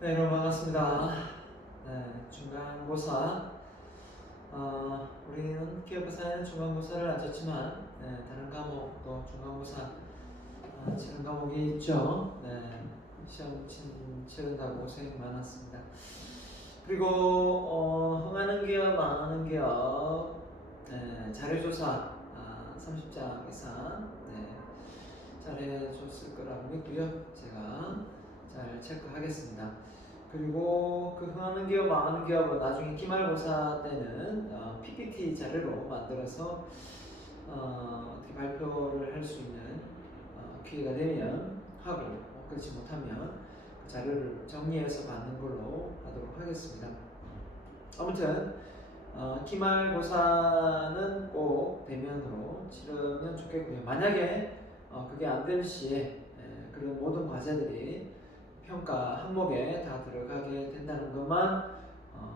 네, 여러분 반갑습니다. 네, 중간고사. 우리는 기업사에는 중간고사를 안 쳤지만, 다른 과목도 중간고사 치는 과목이 있죠. 시험 치른다고 고생 많았습니다. 그리고 흥하는 기업, 망하는 기업, 자료조사 30장 이상 잘해줬을 거라고 믿고요. 제가 잘 체크하겠습니다. 그리고 그 흥하는 기업, 망하는 기업은 나중에 기말고사 때는 PPT 자료로 만들어서 어떻게 발표를 할 수 있는 기회가 되면 하고, 그렇지 못하면 그 자료를 정리해서 받는 걸로 하도록 하겠습니다. 아무튼 기말고사는 꼭 대면으로 치르면 좋겠고요. 만약에 그게 안 될 시에 그런 모든 과제들이 평가 항목에 다 들어가게 된다는 것만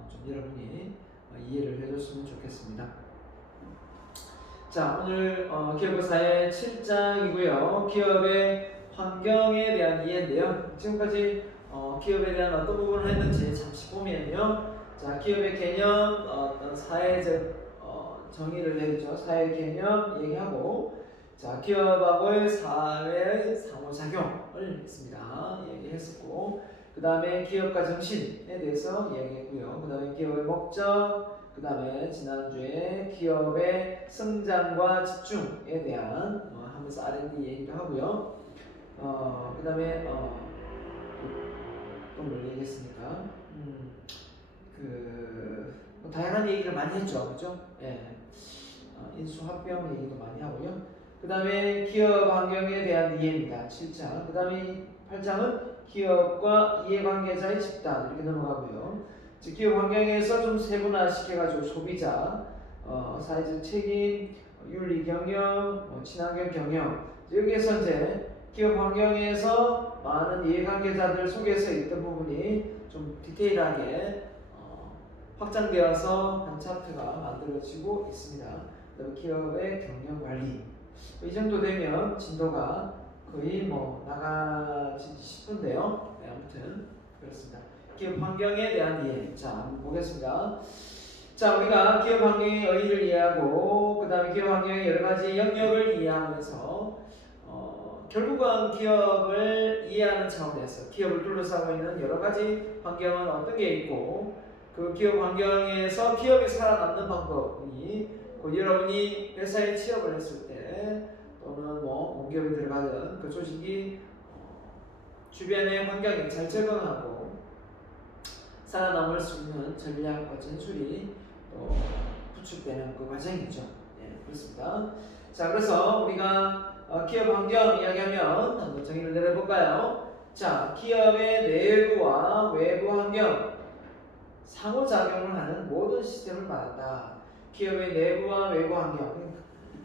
좀 여러분이 이해를 해줬으면 좋겠습니다. 자, 오늘 기업사의 7장이고요. 기업의 환경에 대한 이해인데요. 지금까지 기업에 대한 어떤 부분을 했는지 잠시 보면요. 자, 기업의 개념, 어떤 사회적 정의를 내리죠. 사회 개념 얘기하고, 자, 기업하고의 사회의 상호작용을 했습니다. 얘기했었고, 그 다음에 기업가 정신에 대해서 얘기했고요. 그 다음에 기업의 목적, 그 다음에 지난주에 기업의 성장과 집중에 대한 하면서 R&D 얘기를 하고요. 그 다음에 또 뭘 얘기했습니까? 뭐 다양한 얘기를 많이 했죠, 그죠? 인수합병 얘기도 많이 하고요. 그 다음에 기업 환경에 대한 이해입니다. 7장. 그 다음에 8장은 기업과 이해관계자의 집단 이렇게 넘어가고요. 즉 기업 환경에서 좀 세분화시켜가지고 소비자, 사회적 책임, 윤리 경영, 친환경 경영 여기에서 이제 기업 환경에서 많은 이해관계자들 속에서 있던 부분이 좀 디테일하게 확장되어서 한 차트가 만들어지고 있습니다. 기업의 경영 관리 이 정도 되면 진도가 거의 나가지 싶은데요. 아무튼 그렇습니다. 기업 환경에 대한 이해. 자, 한번 보겠습니다. 자, 우리가 기업 환경의 의의를 이해하고 그 다음에 기업 환경의 여러 가지 영역을 이해하면서 결국은 기업을 이해하는 차원에서 기업을 둘러싸고 있는 여러 가지 환경은 어떤 게 있고 그 기업 환경에서 기업이 살아남는 방법이 여러분이 회사에 취업을 했을 때 또는 공기업에 들어가든 그 조직이 주변의 환경에 잘 적응하고 살아남을 수 있는 전략과 전술이 또 구축되는 그 과정이죠. 그렇습니다. 자, 그래서 우리가 기업 환경 이야기하면 한번 정의를 내려볼까요? 자, 기업의 내부와 외부 환경 상호작용을 하는 모든 시스템을 말한다. 기업의 내부와 외부 환경.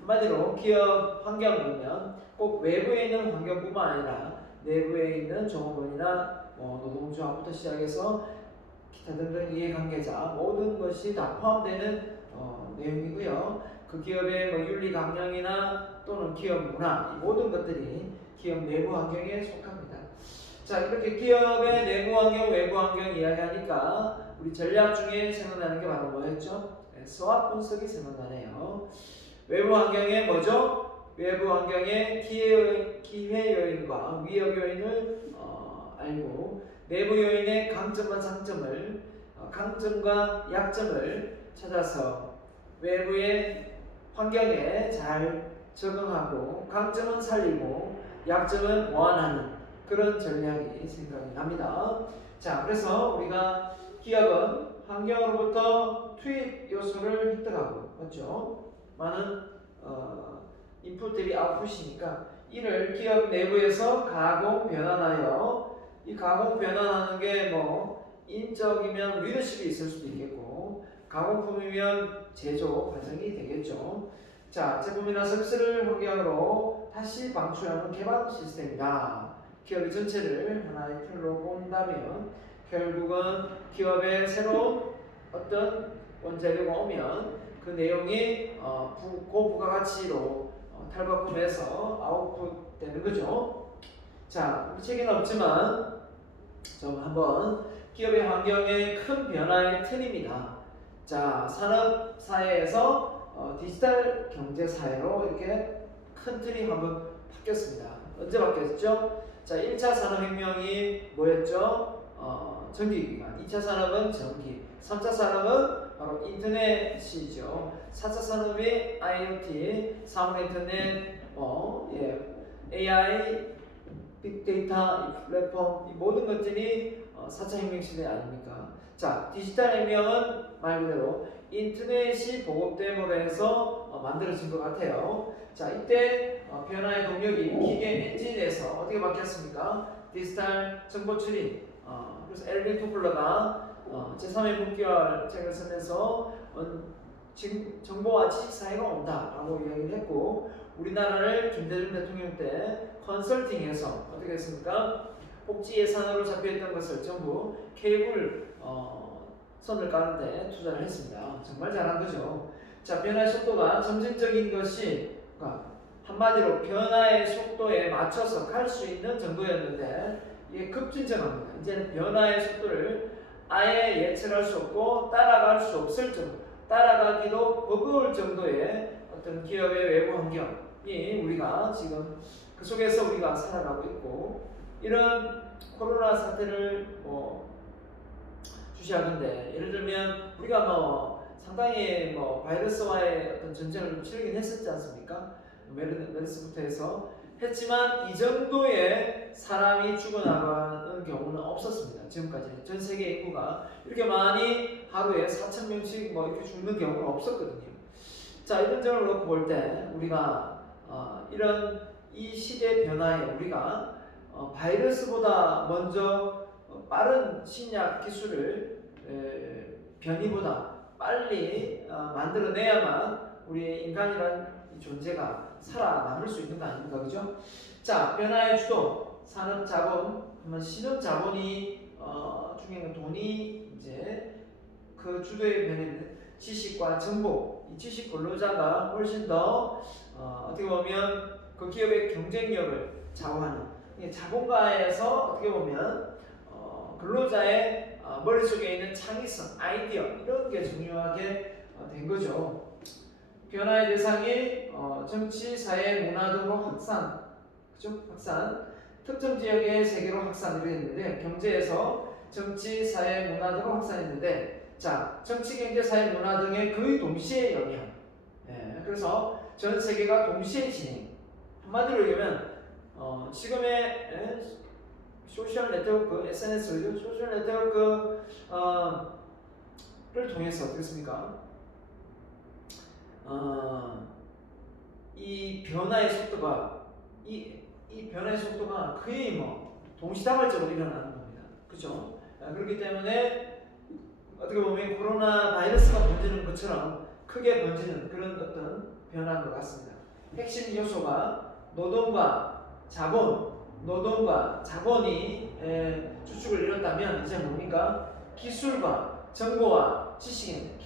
한마디로 기업 환경 보면 꼭 외부에 있는 환경뿐만 아니라 내부에 있는 종업원이나 노동조합부터 시작해서 기타 등등 이해관계자 모든 것이 다 포함되는 내용이고요. 그 기업의 윤리 강령이나 또는 기업 문화 이 모든 것들이 기업 내부 환경에 속합니다. 자, 이렇게 기업의 내부 환경, 외부 환경 이야기하니까 우리 전략 중에 생각나는 게 바로 뭐였죠? SWOT 분석이 생각나네요. 외부 환경에 뭐죠? 외부 환경의 기회 요인과 위협 요인을 알고 내부 요인의 강점과 장점을 강점과 약점을 찾아서 외부의 환경에 잘 적응하고 강점은 살리고 약점은 보완하는 그런 전략이 생각이 납니다. 자, 그래서 우리가 기업은 환경으로부터 투입 요소를 획득하고 맞죠? 많은 인풋 대비 아웃풋이니까 이를 기업 내부에서 가공 변환하여 이 가공 변환하는 게 인적이면 리더십이 있을 수도 있겠고 가공품이면 제조 과정이 되겠죠. 자, 제품이나 서비스를 환경으로 다시 방출하는 개방 시스템이다. 기업의 전체를 하나의 틀로 본다면 결국은 기업의 새로운 어떤 원자료가 오면 그 내용이 고부가가치로 탈바꿈해서 아웃풋 되는 거죠. 자, 책에는 없지만 좀 한번 기업의 환경에 큰 변화의 틀입니다. 자, 산업 사회에서 디지털 경제 사회로 이렇게 큰 틀이 한번 바뀌었습니다. 언제 바뀌었죠? 자, 1차 산업혁명이 뭐였죠? 전기기관. 2차 산업은 전기. 3차 산업은 바로 인터넷이죠. 4차 산업이 IoT, 사물 인터넷, AI, 빅데이터, 플랫폼, 이 모든 것들이 4차 혁명 시대 아닙니까? 자, 디지털 혁명은 말 그대로 인터넷이 보급됨으로 해서 만들어진 것 같아요. 자, 이때 변화의 동력이 기계 엔진에서 어떻게 바뀌었습니까? 디지털 정보 처리. 그래서 엘빈 토플러가 제3의 물결 책을 쓰면서 지금 정보와 지식 사회가 온다라고 이야기를 했고, 우리나라를 김대중 대통령 때 컨설팅해서 어떻게 했습니까? 복지 예산으로 잡혀있던 것을 전부 케이블 선을 까는데 투자를 했습니다. 정말 잘한 거죠. 자, 변화의 속도가 점진적인 것이 한마디로 변화의 속도에 맞춰서 갈 수 있는 정도였는데 이게 급진전합니다. 이제는 변화의 속도를 아예 예측할 수 없고 따라갈 수 없을 정도, 따라가기도 버거울 정도의 어떤 기업의 외부 환경이 우리가 지금 그 속에서 우리가 살아가고 있고, 이런 코로나 사태를 주시하던데, 예를 들면 우리가 상당히 바이러스와의 어떤 전쟁을 좀 치르긴 했었지 않습니까? 메르스부터 해서 했지만 이 정도의 사람이 죽어나가는 경우는 없었습니다. 지금까지 전 세계 인구가 이렇게 많이 하루에 4,000명씩 이렇게 죽는 경우는 없었거든요. 자, 이런 점을 놓고 볼 때 우리가 이런 이 시대 변화에 우리가 바이러스보다 먼저 빠른 신약 기술을 변이보다 빨리 만들어내야만 우리 인간이란 이 존재가 살아남을 수 있는 거 아닙니까? 그죠? 자, 변화의 주도, 산업 자본, 신흥 자본이 중요한 돈이 이제 그 주도의 변화는 지식과 정보, 이 지식 근로자가 훨씬 더 어떻게 보면 그 기업의 경쟁력을 좌우하는, 자본가에서 어떻게 보면 근로자의 머릿속에 있는 창의성, 아이디어, 이런 게 중요하게 된 거죠. 변화의 대상이 정치, 사회, 문화 등으로 확산, 그죠? 확산. 특정 지역의 세계로 확산 이렇게 했는데, 경제에서 정치, 사회, 문화 등으로 확산했는데, 자, 정치, 경제, 사회, 문화 등의 거의 동시에 영향. 그래서 전 세계가 동시에 진행. 한마디로 얘기하면 지금의 소셜 네트워크, SNS죠. 소셜 네트워크를 통해서 어떻습니까? 이 변화의 속도가 이 변화의 속도가 거의 동시다발적으로 일어나는 겁니다. 그렇죠? 그렇기 때문에 어떻게 보면 코로나 바이러스가 번지는 것처럼 크게 번지는 그런 어떤 변화인 것 같습니다. 핵심 요소가 노동과 자본이 주축을 이뤘다면, 이제 뭡니까? 기술과 정보와 지식의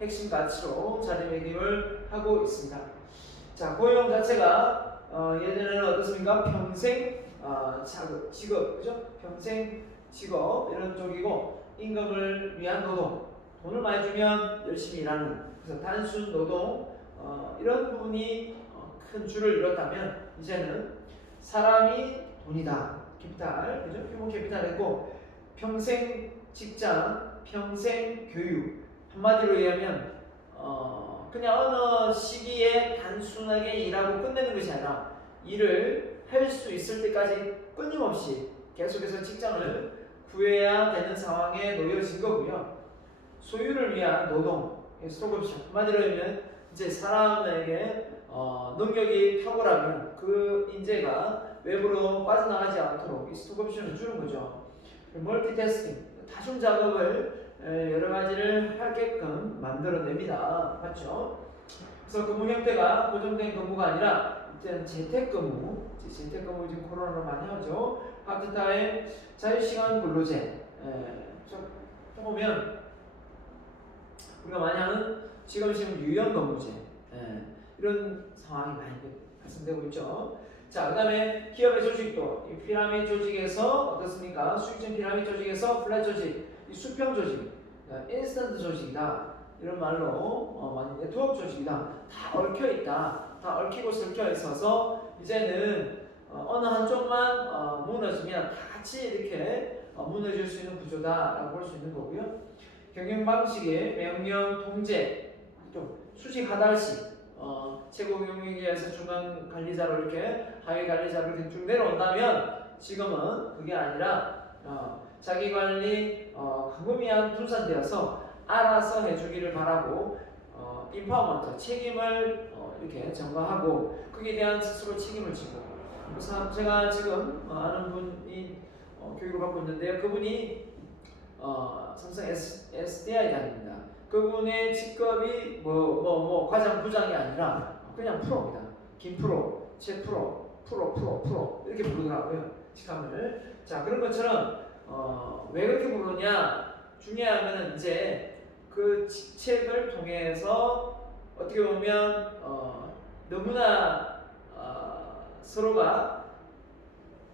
핵심 가치로 자리매김을 하고 있습니다. 자, 고용 자체가 예전에는 어떻습니까? 평생 직업, 그죠? 평생 직업 이런 쪽이고, 임금을 위한 노동, 돈을 많이 주면 열심히 일하는, 그래서 단순 노동 이런 부분이 큰 줄을 이뤘다면, 이제는 사람이 돈이다. 캐피탈, 그죠? 휴먼 캐피탈이고, 평생 직장, 평생 교육. 한마디로 얘기하면 그냥 어느 시기에 단순하게 일하고 끝내는 것이 아니라 일을 할 수 있을 때까지 끊임없이 계속해서 직장을 구해야 되는 상황에 놓여진 거고요. 소유를 위한 노동, 스톡옵션. 한마디로 하면 이제 사람에게 능력이 탁월하면 그 인재가 외부로 빠져나가지 않도록 이 스톡옵션을 주는 거죠. 멀티태스킹, 다중 작업을 여러 가지를 하게끔 만들어냅니다. 맞죠? 그래서 근무 형태가 고정된 근무가 아니라 이제는 재택근무 지금 코로나로 많이 하죠. 파트타임, 자유시간 근로제. 보면 우리가 많이 하는 지금 유연근무제, 이런 상황이 많이 발생되고 있죠. 자, 그 다음에 기업의 조직도 이 피라미드 조직에서 어떻습니까? 수익적 피라미드 조직에서 플랫 조직, 이 수평 조직, 인스턴트 조직이다. 이런 말로 네트워크 조직이다. 다 얽혀 있다. 다 얽히고 설켜 있어서 이제는 어느 한쪽만 무너지면 다 같이 이렇게 무너질 수 있는 구조다라고 볼 수 있는 거고요. 경영 방식의 명령 통제, 좀 수직 하달식, 최고 경영위에서 중간 관리자로 이렇게 하위 관리자로 이렇게 쭉 내려온다면 지금은 그게 아니라 자기 관리 광범위한 분산되어서 알아서 해주기를 바라고 인파워먼트 책임을 이렇게 전가하고 거기에 대한 스스로 책임을 지고 그래서 제가 지금 아는 분이 교육을 받고 있는데요. 그분이 삼성 SDI 다닙니다. 그분의 직급이 과장 부장이 아니라 그냥 프로입니다. 김프로, 최프로, 프로 이렇게 부르더라고요. 직함을. 자, 그런 것처럼 왜 그렇게 부르냐? 중요한 거는 이제 그 직책을 통해서 어떻게 보면 너무나 서로가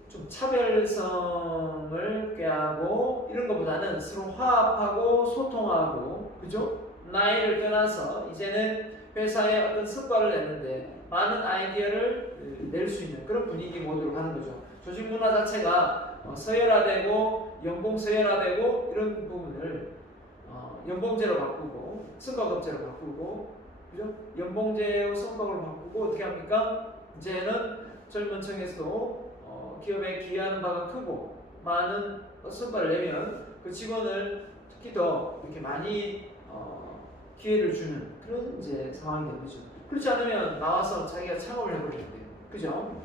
좀 차별성을 꾀하고 이런 것보다는 서로 화합하고 소통하고, 그죠? 나이를 떠나서 이제는 회사에 어떤 성과를 내는데 많은 아이디어를 낼 수 있는 그런 분위기 모드로 가는 거죠. 조직 문화 자체가 서열화되고 연봉 서열화되고 이런 부분을 연봉제로 바꾸고 성과급제로 바꾸고, 그죠? 연봉제로 성과급으로 바꾸고 어떻게 합니까? 이제는 젊은 층에서도 기업에 기여하는 바가 크고 많은 성과를 내면 그 직원을 특히 더 이렇게 많이 기회를 주는 그런 이제 상황이 되는 거죠. 그렇지 않으면 나와서 자기가 창업을 해버리는데, 그죠?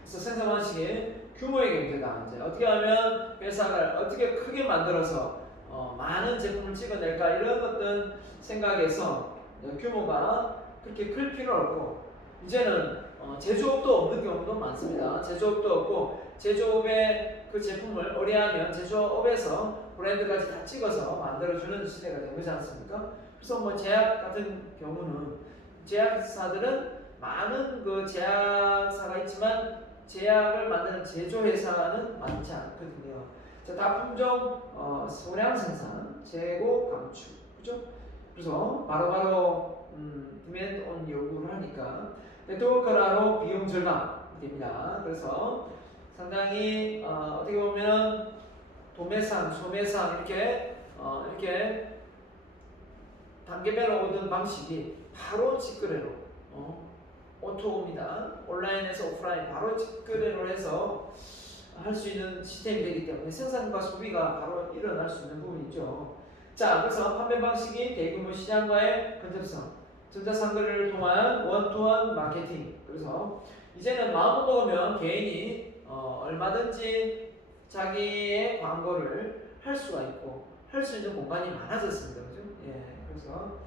그래서 생산 방식의 규모의 경제다. 이제 어떻게 하면 회사를 어떻게 크게 만들어서 많은 제품을 찍어낼까 이런 어떤 생각에서 규모가 그렇게 클 필요 없고 이제는 제조업도 없는 경우도 많습니다. 제조업도 없고 제조업의 그 제품을 의뢰하면 제조업에서 브랜드까지 다 찍어서 만들어주는 시대가 된 거지 않습니까? 그래서 뭐 제약 같은 경우는 제약사들은 많은 그 제약사가 있지만 제약을 만드는 제조회사는 많지 않거든요. 자, 다품종 소량 생산, 재고, 감축, 그죠? 그래서 바로바로 디맨드 온 요구를 하니까 네트워크라로 비용 절감이 됩니다. 그래서 상당히 어떻게 보면 도매상, 소매상 이렇게 단계별로 오던 방식이 바로 직거래로 오토입니다. 온라인에서 오프라인 바로 직거래로 해서 할 수 있는 시스템이 되기 때문에 생산과 소비가 바로 일어날 수 있는 부분이죠. 자, 그래서 판매 방식이 대규모 시장과의 근접성, 전자상거래를 통한 원투원 마케팅. 그래서 이제는 마음 먹으면 개인이 얼마든지 자기의 광고를 할 수가 있고 할 수 있는 공간이 많아졌습니다. 그죠? 예, 그래서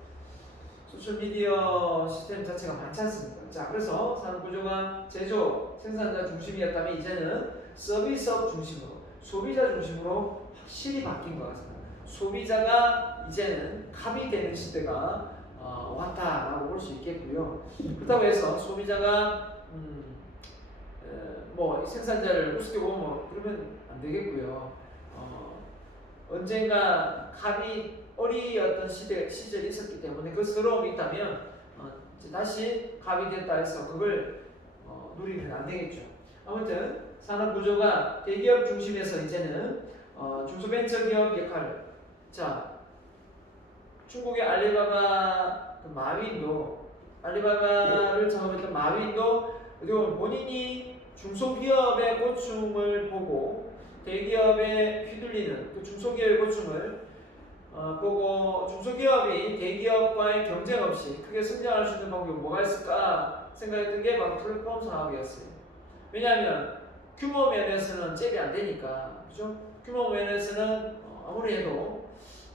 소셜미디어 시스템 자체가 많지 않습니까? 자, 그래서 산업 구조가 제조, 생산자 중심이었다면 이제는 서비스업 중심으로, 소비자 중심으로 확실히 바뀐 것 같습니다. 소비자가 이제는 갑이 되는 시대가 왔다라고 볼 수 있겠고요. 그렇다고 해서 소비자가 뭐 생산자를 우습게 보면 그러면 안 되겠고요. 언젠가 갑이 어리였던 시절이 있었기 때문에 그 서러움이 있다면 다시 갑이 됐다 해서 그걸 누리면 안 되겠죠. 아무튼 산업 구조가 대기업 중심에서 이제는 중소벤처기업 역할을, 자, 중국의 알리바바 그 마윈도 알리바바를 창업했던 마윈도 본인이 중소기업의 고충을 보고 대기업에 휘둘리는 그 중소기업의 고충을 보고 중소기업이 대기업과의 경쟁 없이 크게 성장할 수 있는 방법이 뭐가 있을까 생각했던 게 바로 플랫폼 사업이었어요. 왜냐하면 규모 면에서는 잽이 안 되니까, 그죠? 규모 면에서는 아무리 해도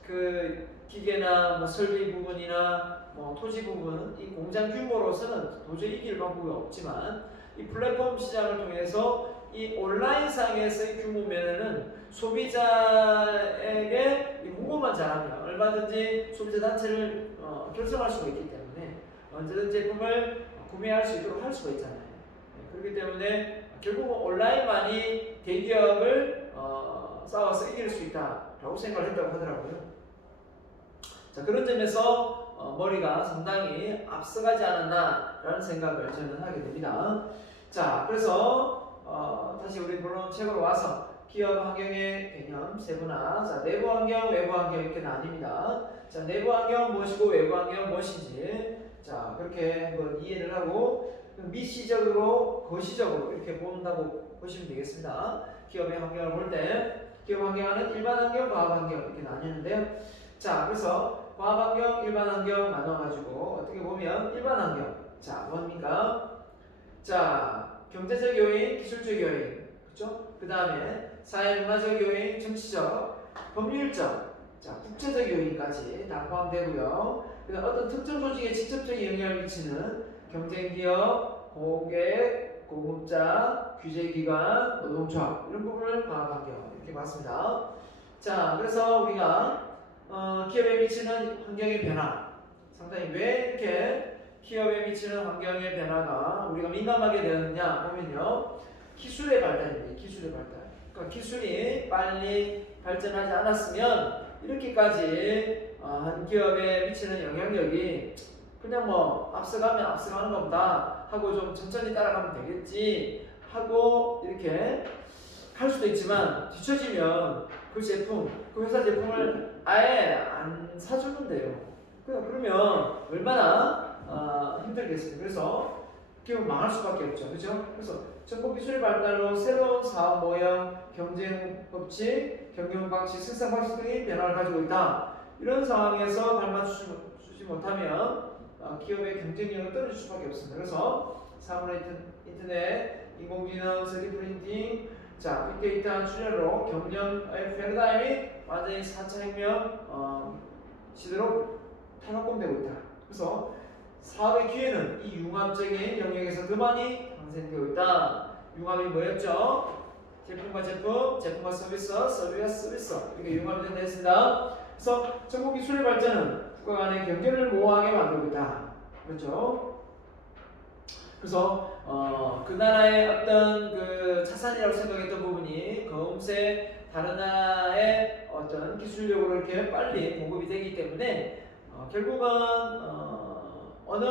그 기계나 뭐 설비 부분이나 뭐 토지 부분, 이 공장 규모로서는 도저히 이길 방법이 없지만 이 플랫폼 시장을 통해서 이 온라인상에서의 규모 면에는 소비자에게 이 홍보만 잘하면 얼마든지 소비자 단체를 결성할 수가 있기 때문에 언제든 제품을 구매할 수 있도록 할 수가 있잖아요. 그렇기 때문에 결국은 온라인만이 대기업을 싸워서 이길 수 있다라고 생각을 했다고 하더라고요. 자, 그런 점에서 머리가 상당히 앞서가지 않았나라는 생각을 저는 하게 됩니다. 자, 그래서 다시 우리 본론 책으로 와서 기업 환경의 개념 세분화. 자, 내부 환경, 외부 환경 이렇게 나뉩니다. 자, 내부 환경 무엇이고 외부 환경 무엇인지 자, 그렇게 한번 이해를 하고 미시적으로 거시적으로 이렇게 본다고 보시면 되겠습니다. 기업의 환경을 볼 때 기업 환경은 일반 환경, 과학 환경 이렇게 나뉘는데요. 자, 그래서 과학 환경, 일반 환경 나눠가지고 어떻게 보면 일반 환경 자, 뭡니까? 자, 경제적 요인, 기술적 요인 그렇죠? 그 다음에 사회문화적 요인, 정치적, 법률적 자, 국제적 요인까지 다 포함되고요. 그다음 어떤 특정 조직에 직접적인 영향을 미치는 경쟁기업, 고객, 공급자, 규제기관, 노동조합 이런 부분을 과학환경 이렇게 봤습니다. 자, 그래서 우리가 기업에 미치는 환경의 변화 상당히 왜 이렇게 기업에 미치는 환경의 변화가 우리가 민감하게 되었느냐 보면요. 기술의 발달입니다. 기술의 발달. 그러니까 기술이 빨리 발전하지 않았으면 이렇게까지 한 기업에 미치는 영향력이 그냥 뭐 앞서가면 앞서가는 것보다 하고 좀 천천히 따라가면 되겠지 하고 이렇게 할 수도 있지만 뒤처지면 그 제품, 그 회사 제품을 아예 안 사주는데요. 그러면 얼마나 힘들겠습니까? 그래서 기업은 망할 수밖에 없죠. 그렇죠? 그래서 정보 기술 발달로 새로운 사업 모형, 경쟁 법칙, 경영 방식, 생산 방식 등이 변화를 가지고 있다. 이런 상황에서 발맞추지 못하면 기업의 경쟁력은 떨어질 수밖에 없습니다. 그래서 사물 인터넷, 인공지능, 3D 프린팅, 자, 빅데이터 출현으로 경영의 패러다임이 완전히 4차 혁명 시대로 탈바꿈되고 있다. 그래서 사업의 기회는 이 융합적인 영역에서 더 많이 상생되고 있다. 융합이 뭐였죠? 제품과 제품, 제품과 서비스, 서비스와 서비스 이렇게 융합이 된다 했습니다. 그래서 정보 기술의 발전은 국가 간의 경쟁을 모호하게 만들고 있다. 그렇죠? 그래서 그 나라의 어떤 그 자산이라고 생각했던 부분이 금세 다른 나라의 어떤 기술력으로 이렇게 빨리 공급이 되기 때문에 결국은 어느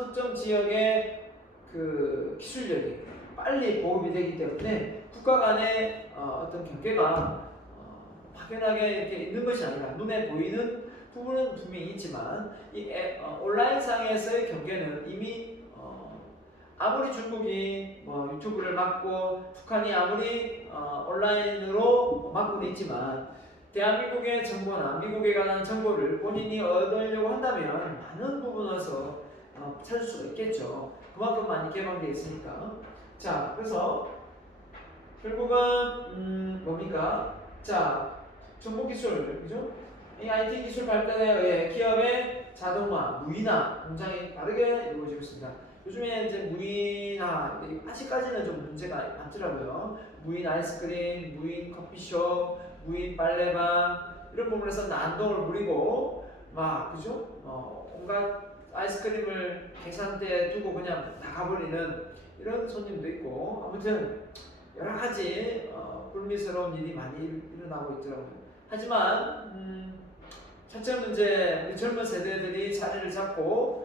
특정 지역의 그 기술력이 빨리 보급이 되기 때문에 국가 간의 어떤 경계가 확연하게 이렇게 있는 것이 아니라 눈에 보이는 부분은 분명히 있지만 이 온라인상에서의 경계는 이미 아무리 중국이 유튜브를 막고 북한이 아무리 온라인으로 막고는 있지만 대한민국의 정보나 미국에 관한 정보를 본인이 얻으려고 한다면 많은 부분에서 찾을 수가 있겠죠. 그만큼 많이 개방되어 있으니까. 자, 그래서 결국은 뭡니까? 자, 정보기술, 그죠? 이 IT 기술 발달에 의해 기업의 자동화, 무인화 공장이 빠르게 이루어지고 있습니다. 요즘에 이제 무인화 아직까지는 좀 문제가 많더라고요. 무인 아이스크림, 무인 커피숍, 무인 빨래방 이런 부분에서 난동을 부리고 막 그죠? 온갖 아이스크림을 계산대에 두고 그냥 나가버리는 이런 손님도 있고 아무튼 여러 가지 불미스러운 일이 많이 일어나고 있더라고요. 하지만 첫째 문제 우리 젊은 세대들이 자리를 잡고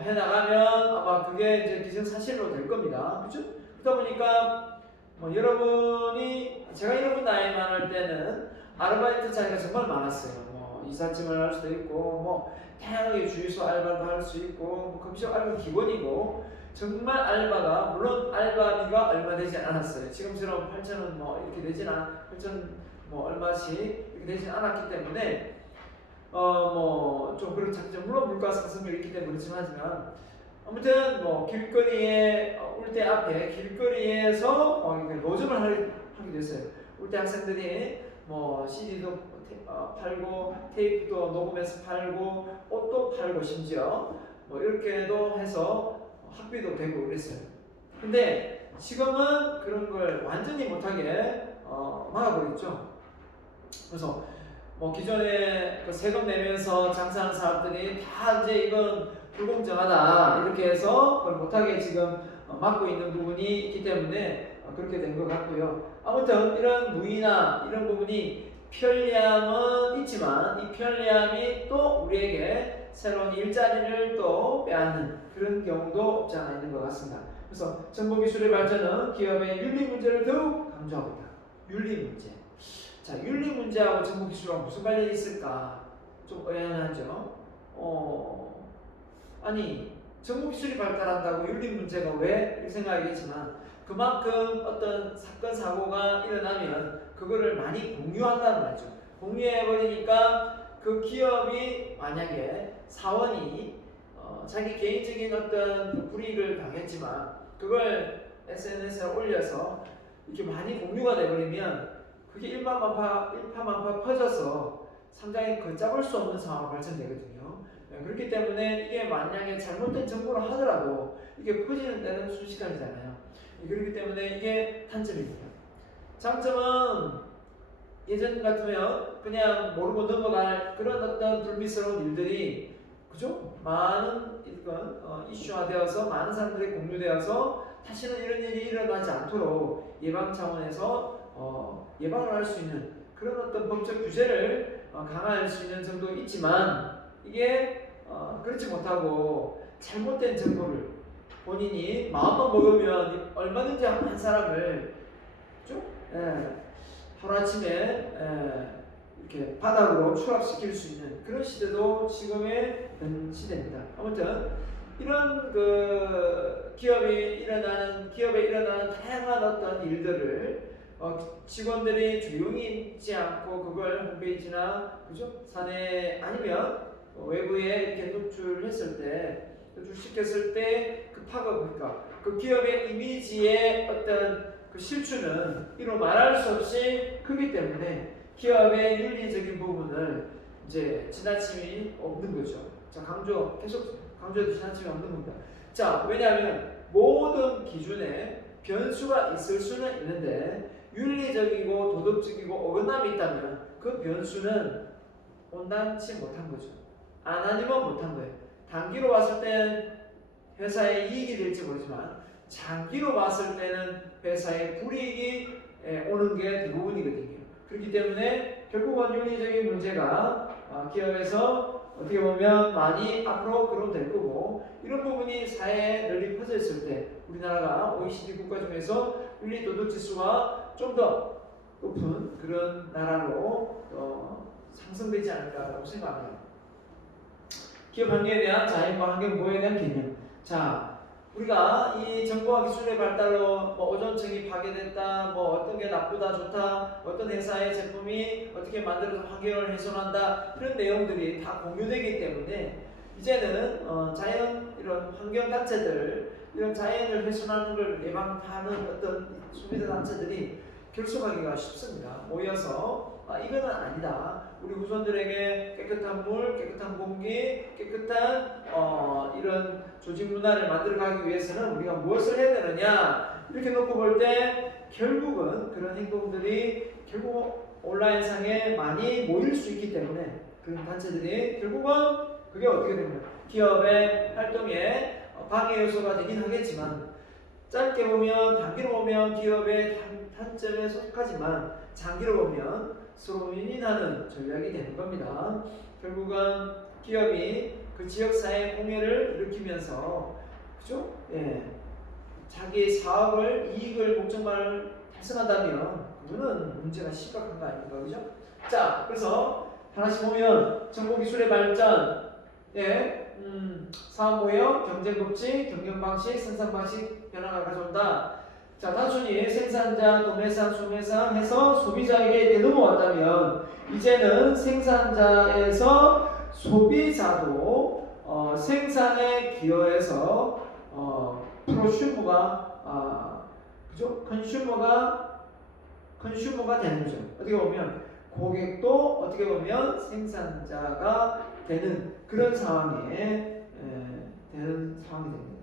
해나가면 아마 그게 이제 기정사실로 될 겁니다. 그죠? 그러다 보니까 제가 여러분 나이만 할 때는 아르바이트 자리가 정말 많았어요. 이삿짐을 할 수도 있고 다양하게 주유소 알바도 할 수 있고 커피숍 알바는 기본이고 정말 알바가 물론 알바비가 얼마 되지 않았어요. 지금처럼 8,000원 이렇게 되진 8,000 얼마씩 이렇게 되진 않았기 때문에 좀 그런 장점 물론 물가 상승률이 있기 때문에 그렇지만 하지만 아무튼 길거리에 울대 앞에 길거리에서 노점을 하게 됐어요. 울대 학생들이 CD도 팔고 테이프도 녹음해서 팔고 옷도 팔고 심지어 이렇게도 해서 학비도 되고 그랬어요. 근데 지금은 그런 걸 완전히 못하게 막아버렸죠. 그래서 기존에 그 세금 내면서 장사하는 사람들이 다 이제 이건 불공정하다 이렇게 해서 그걸 못하게 지금 막고 있는 부분이 있기 때문에 그렇게 된 것 같고요. 아무튼 이런 무의나 이런 부분이 편리함은 있지만 이 편리함이 또 우리에게 새로운 일자리를 또 빼앗는 그런 경우도 없지 않아 있는 것 같습니다. 그래서 정보기술의 발전은 기업의 윤리 문제를 더욱 강조하고 있다. 윤리 문제. 자, 윤리 문제하고 정보기술하고 무슨 관련이 있을까? 좀 의아하죠. 아니 정보기술이 발달한다고 윤리 문제가 왜? 이렇게 생각하겠지만 그만큼 어떤 사건 사고가 일어나면 그거를 많이 공유한다는 말이죠. 공유해버리니까 그 기업이 만약에 사원이 자기 개인적인 어떤 불이익을 당했지만 그걸 SNS에 올려서 이렇게 많이 공유가 돼버리면 그게 일파만파 퍼져서 상당히 걷잡을 수 없는 상황으로 발전되거든요. 그렇기 때문에 이게 만약에 잘못된 정보를 하더라도 이게 퍼지는 데는 순식간이잖아요. 그렇기 때문에 이게 단점입니다. 장점은 예전 같으면 그냥 모르고 넘어갈 그런 어떤 불미스러운 일들이 그죠? 많은 이슈화되어서 많은 사람들이 공유되어서 다시는 이런 일이 일어나지 않도록 예방 차원에서 예방을 할 수 있는 그런 어떤 법적 규제를 강화할 수 있는 정도 있지만 이게 그렇지 못하고 잘못된 정보를 본인이 마음만 먹으면 얼마든지 한 사람을 좀 하루아침에 이렇게 바닥으로 추락시킬 수 있는 그런 시대도 지금의 시대입니다. 아무튼 이런 기업에 일어나는 다양한 어떤 일들을 직원들이 조용히 있지 않고 그걸 홈페이지나 그죠? 사내 아니면 외부에 이렇게 노출시켰을 때 그 파급 그 기업의 이미지의 어떤 그 실추는 이로 말할 수 없이 크기 때문에 기업의 윤리적인 부분을 이제 지나침이 없는 거죠. 자, 계속 강조해도 지나침이 없는 겁니다. 자, 왜냐하면 모든 기준에 변수가 있을 수는 있는데 윤리적이고 도덕적이고 어긋남이 있다면 그 변수는 온당치 못한 거죠. 안 아니면 못한 거예요. 단기로 봤을 때는 회사의 이익이 될지 모르지만 장기로 봤을 때는 회사의 불이익이 오는 게 대부분이거든요. 그렇기 때문에 결국은 윤리적인 문제가 기업에서 어떻게 보면 많이 앞으로 거론될 거고 이런 부분이 사회에 널리 퍼져 있을 때 우리나라가 OECD 국가 중에서 윤리 도덕 지수가 좀 더 높은 그런 나라로 상승되지 않을까라고 생각합니다. 기업 환경에 대한 자연과 환경 보호에 대한 개념. 자, 우리가 이 정보와 기술의 발달로 오존층이 파괴됐다, 어떤 게 나쁘다, 좋다, 어떤 회사의 제품이 어떻게 만들어서 환경을 훼손한다 이런 내용들이 다 공유되기 때문에 이제는 이런 환경 단체들, 이런 자연을 훼손하는 걸 예방하는 어떤 소비자 단체들이 결속하기가 쉽습니다. 모여서 이거는 아니다. 우리 후손들에게 깨끗한 물, 깨끗한 공기, 깨끗한 이런 조직 문화를 만들어가기 위해서는 우리가 무엇을 해야 되느냐 이렇게 놓고 볼 때 결국은 그런 행동들이 결국 온라인상에 많이 모일 수 있기 때문에 그런 단체들이 결국은 그게 어떻게 됩니까? 기업의 활동에 방해 요소가 되긴 하겠지만 짧게 보면 단기로 보면 기업의 단점에 속하지만 장기로 보면 서로 윈윈하는 전략이 되는 겁니다. 결국은 기업이 그 지역사회 공해를 일으키면서 그죠? 자기의 사업을 이익을 목적만을 달성한다면 그거는 문제가 심각한 거 아닙니까? 그죠? 자, 그래서 하나씩 보면 정보기술의 발전 사업 모형, 경쟁 법칙, 경영 방식, 생산 방식 변화가 가져온다. 자, 단순히 생산자, 도매상, 소매상 해서 소비자에게 넘어왔다면 이제는 생산자에서 소비자도 생산에 기여해서 프로슈머가 그죠? 컨슈머가 되는 거죠. 어떻게 보면 고객도 어떻게 보면 생산자가 되는 그런 상황에 되는 상황이 됩니다.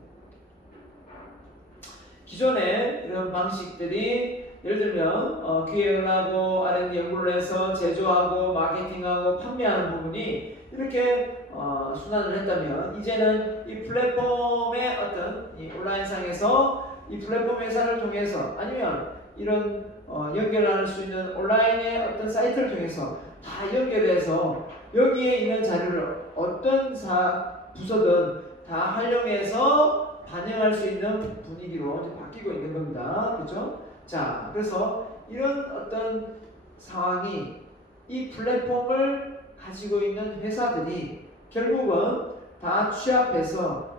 기존의 이런 방식들이 예를 들면 기획을 하고 R&D 연구를 해서 제조하고 마케팅하고 판매하는 부분이 이렇게 순환을 했다면 이제는 이 플랫폼의 어떤 이 온라인상에서 이 플랫폼 회사를 통해서 아니면 이런 연결할 수 있는 온라인의 어떤 사이트를 통해서 다 연결해서 여기에 있는 자료를 어떤 부서든 다 활용해서 반영할 수 있는 분위기로 이제 바뀌고 있는 겁니다. 그렇죠? 자, 그래서 이런 어떤 상황이 이 플랫폼을 가지고 있는 회사들이 결국은 다 취합해서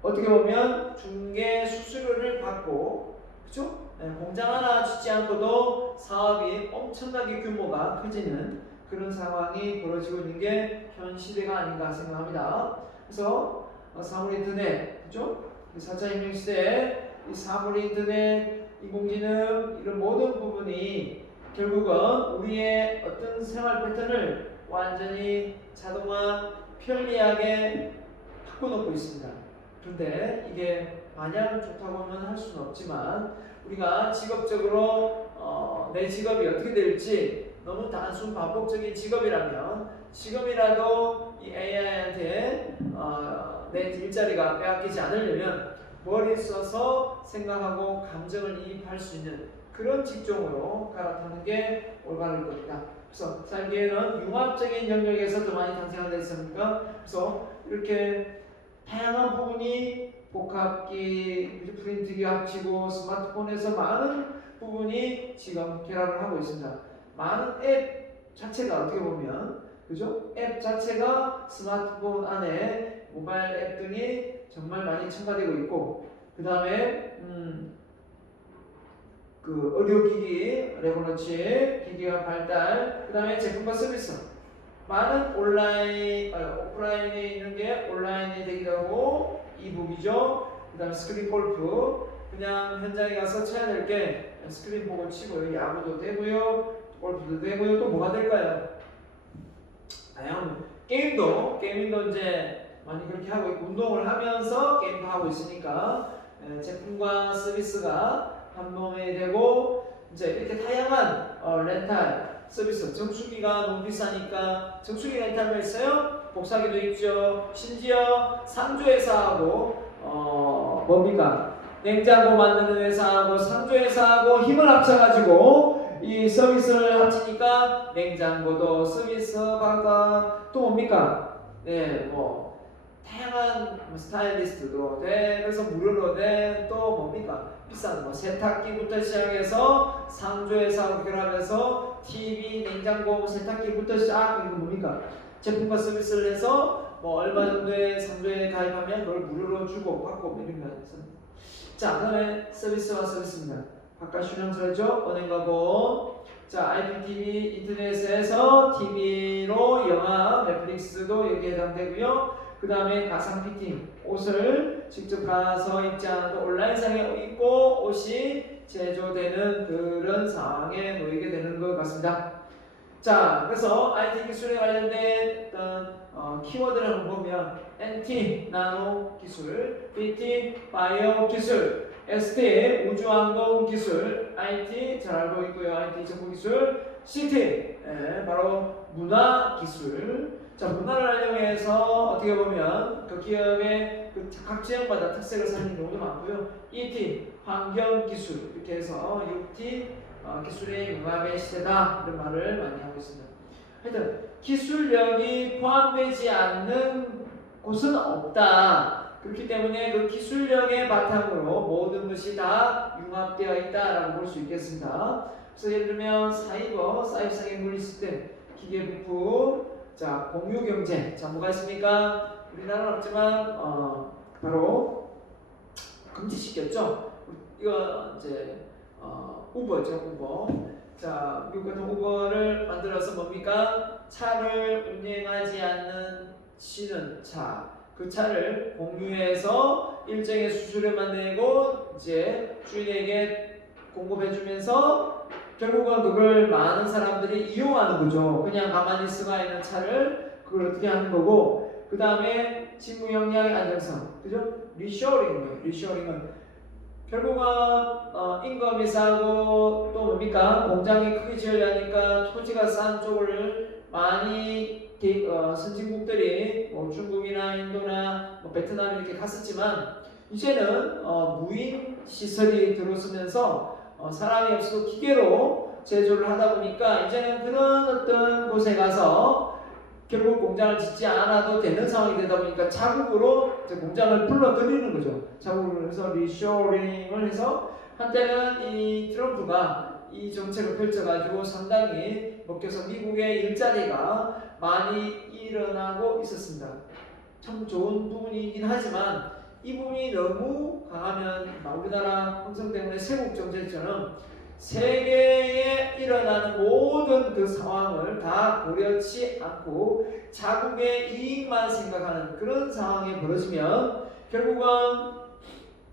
어떻게 보면 중개 수수료를 받고, 그렇죠? 공장 하나 짓지 않고도 사업이 엄청나게 규모가 커지는 그런 상황이 벌어지고 있는 게 현 시대가 아닌가 생각합니다. 그래서 사물 인터넷, 그렇죠? 4차 혁명 시대에 이 사물 인터넷, 인공지능 이런 모든 부분이 결국은 우리의 어떤 생활 패턴을 완전히 자동화, 편리하게 바꿔놓고 있습니다. 그런데 이게 마냥 좋다고는 할 수는 없지만 우리가 직업적으로 내 직업이 어떻게 될지 너무 단순 반복적인 직업이라면 지금이라도 이 AI한테 내 일자리가 빼앗기지 않으려면 머리 써서 생각하고 감정을 이입할 수 있는 그런 직종으로 갈아타는 게 올바를 겁니다. 그래서 살기에는 융합적인 영역에서 더 많이 탄생하지 않습니까? 그래서 이렇게 다양한 부분이 복합기, 프린트기 합치고 스마트폰에서 많은 부분이 지금 결합을 하고 있습니다. 많은 앱 자체가 어떻게 보면 그죠? 앱 자체가 스마트폰 안에 모바일 앱 등이 정말 많이 첨가되고 있고 그 다음에 그 의료기기, 레고너치 기기가 발달, 그 다음에 제품과 서비스 많은 오프라인에 있는 게 온라인이 되기도 하고 이북이죠. 그 다음에 스크린 골프 그냥 현장에 가서 쳐야 될 게 스크린 보고 치고요. 야구도 되고요. 골프도 되고요. 또 뭐가 될까요? 다양한 게임도 이제 많이 그렇게 하고 있고 운동을 하면서 게임도 하고 있으니까 제품과 서비스가 한 몸에 되고 이제 이렇게 다양한 렌탈 서비스 정수기가 너무 비싸니까 정수기 렌탈도 있어요. 복사기도 있죠. 심지어 상조회사하고 뭡니까? 냉장고 만드는 회사하고 상조회사하고 힘을 합쳐가지고 이 서비스를 합치니까 냉장고도 서비스 받아 또 뭡니까? 네, 뭐 다양한 스타일리스트도 돼. 그래서 무료로 돼. 또 뭡니까? 비싼 뭐 세탁기부터 시작해서 상조회사하고 결합해서 TV, 냉장고, 세탁기부터 시작. 이거 뭡니까? 제품과 서비스를 해서 뭐 얼마 정도의 상조에 가입하면 그걸 무료로 주고 받고 이런 거 있습니다. 자, 그다음에 서비스와 서비스입니다. 바깥 슈명설죠. 은행과 보험. 자, IPTV 인터넷에서 TV로 영화, 넷플릭스도 여기에 해당되고요. 그 다음에 가상 피팅, 옷을 직접 가서 입지 않아도 온라인상에 입고 옷이 제조되는 그런 상황에 놓이게 되는 것 같습니다. 자, 그래서 IT 기술에 관련된 어떤 키워드를 한번 보면 NT, 나노 기술, BT, 바이오 기술, ST, 우주항공 기술, IT, 잘 알고 있고요. IT 정보 기술, CT, 바로 문화 기술. 자, 문화를 활용해서 어떻게 보면 그 기업의 각 지역마다 특색을 살리는 경우도 많고요. ET, 환경 기술 이렇게 해서 6T 기술의 융합의 시대다 이런 말을 많이 하고 있습니다. 하여튼 기술력이 포함되지 않는 곳은 없다. 그렇기 때문에 그 기술력의 바탕으로 모든 것이 다 융합되어 있다라고 볼 수 있겠습니다. 그래서 예를 들면 사이버상의 물리 시스템, 기계부품, 자 공유 경제, 자 뭐가 있습니까? 우리나라는 없지만 바로 금지시켰죠. 이거 이제 우버죠, 우버. 자, 미국 같은 우버를 만들어서 뭡니까? 차를 운행하지 않는 쉬는 차. 그 차를 공유해서 일정의 수수료만 내고 이제 주인에게 공급해주면서 결국은 그걸 많은 사람들이 이용하는 거죠. 그냥 가만히 쓰가 있는 차를 그걸 어떻게 하는 거고. 그 다음에 직무 역량의 안정성, 그죠? 리쇼어링이에요. 리쇼어링은 결국은 임금이 싸고 또 뭡니까? 공장이 크게 지으려니까 토지가 싼 쪽을 많이 선진국들이 뭐 중국이나 인도나 뭐 베트남 이렇게 갔었지만 이제는 무인 시설이 들어서면서 사람이 없어도 기계로 제조를 하다 보니까 이제는 그런 어떤 곳에 가서 결국 공장을 짓지 않아도 되는 상황이 되다 보니까 자국으로 공장을 불러들이는 거죠. 자국으로 해서 리쇼링을 해서 한때는 이 트럼프가 이 정책을 펼쳐가지고 상당히 먹혀서 미국의 일자리가 많이 일어나고 있었습니다. 참 좋은 부분이긴 하지만 이 부분이 너무 강하면 우리나라 형성 때문에 세국 정책처럼 세계에 일어나는 모든 그 상황을 다 고려치 않고 자국의 이익만 생각하는 그런 상황이 벌어지면 결국은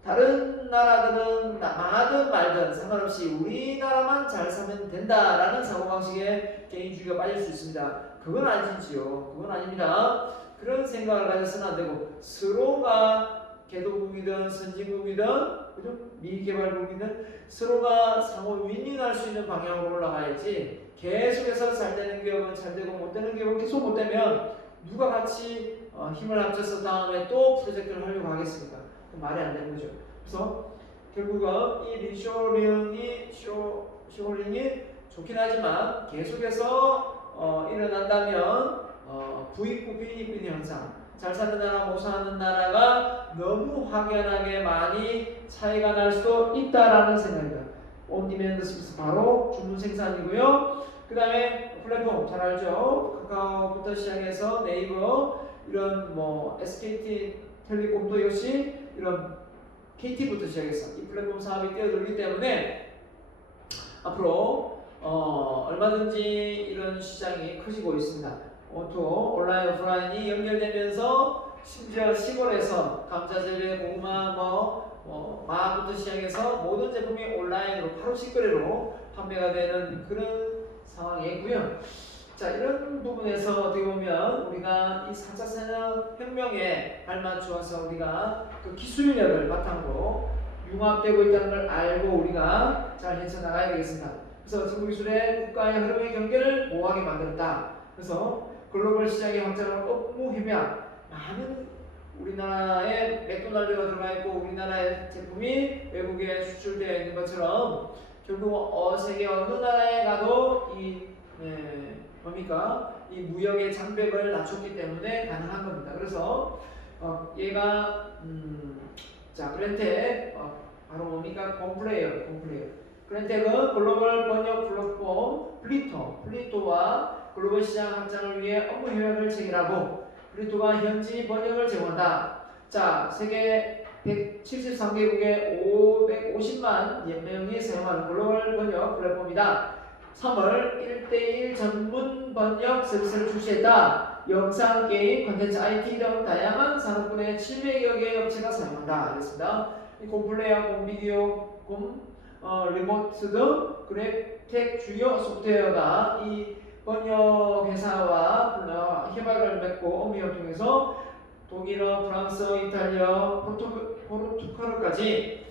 다른 나라들은 망하든 말든 상관없이 우리나라만 잘 살면 된다라는 사고방식에 개인주의가 빠질 수 있습니다. 그건 아니지요. 그건 아닙니다. 그런 생각을 가져서는 안 되고 서로가 개도국이든 선진국이든 그죠? 미개발국이든 서로가 상호 윈윈할 수 있는 방향으로 올라가야지 계속해서 잘 되는 기업은 잘 되고 못 되는 기업은 계속 못 되면 누가 같이 힘을 합쳐서 다음에 또 프로젝트를 하려고 하겠습니까? 말이 안 되는 거죠. 그래서 결국은 이 리쇼링이 좋긴 하지만 계속해서 일어난다면 부익부 빈익빈의 현상, 잘 사는 나라 못 사는 나라가 너무 확연하게 많이 차이가 날 수도 있다라는 생각입니다. 온디맨드 서비스 바로 주문 생산이고요. 그 다음에 플랫폼 잘 알죠? 카카오부터 시작해서 네이버 이런 뭐 SKT 텔레콤도 역시 이런 KT부터 시작해서 이 플랫폼 사업이 뛰어들기 때문에 앞으로 얼마든지 이런 시장이 커지고 있습니다. 또 온라인 오프라인이 연결되면서 심지어 시골에서 감자재배, 고구마, 마부터 시작해서 모든 제품이 온라인으로 바로 직거래로 판매가 되는 그런 상황이고요. 자, 이런 부분에서 어떻게 보면 우리가 이 4차 산업혁명에 발맞추어서 우리가 그 기술력을 바탕으로 융합되고 있다는 걸 알고 우리가 잘 헤쳐나가야 되겠습니다. 그래서 정보기술의 국가의 흐름의 경계를 모호하게 만들었다. 그래서 글로벌 시장의 확장을 업무 협약, 많은 우리나라에 맥도날드가 들어가 있고 우리나라의 제품이 외국에 수출되어 있는 것처럼 결국 세계 어느 나라에 가도 이 이 무역의 장벽을 낮췄기 때문에 가능한 겁니다. 그래서 얘가 자 그랜텍 바로 뭡니까? 콤플레이어. 그랜텍은 글로벌 번역 플랫폼 플리토와 글로벌 시장 확장을 위해 업무 협약을 체결하고 플리토가 현지 번역을 제공한다. 자, 세계 173개국에 550만 명이 사용하는 글로벌 번역 플랫폼이다. 3월 1:1 전문 번역 서비스를 출시했다. 영상, 게임, 콘텐츠, IT 등 다양한 산업군의 700여 개의 업체가 사용한다. 그랬습니다. 이 콤플레이어, 콤비디오, 리모트 등 그래텍 주요 소프트웨어가 이 번역 회사와 협약을 맺고 업무를 통해서 독일어, 프랑스어, 이탈리아, 포르투갈어까지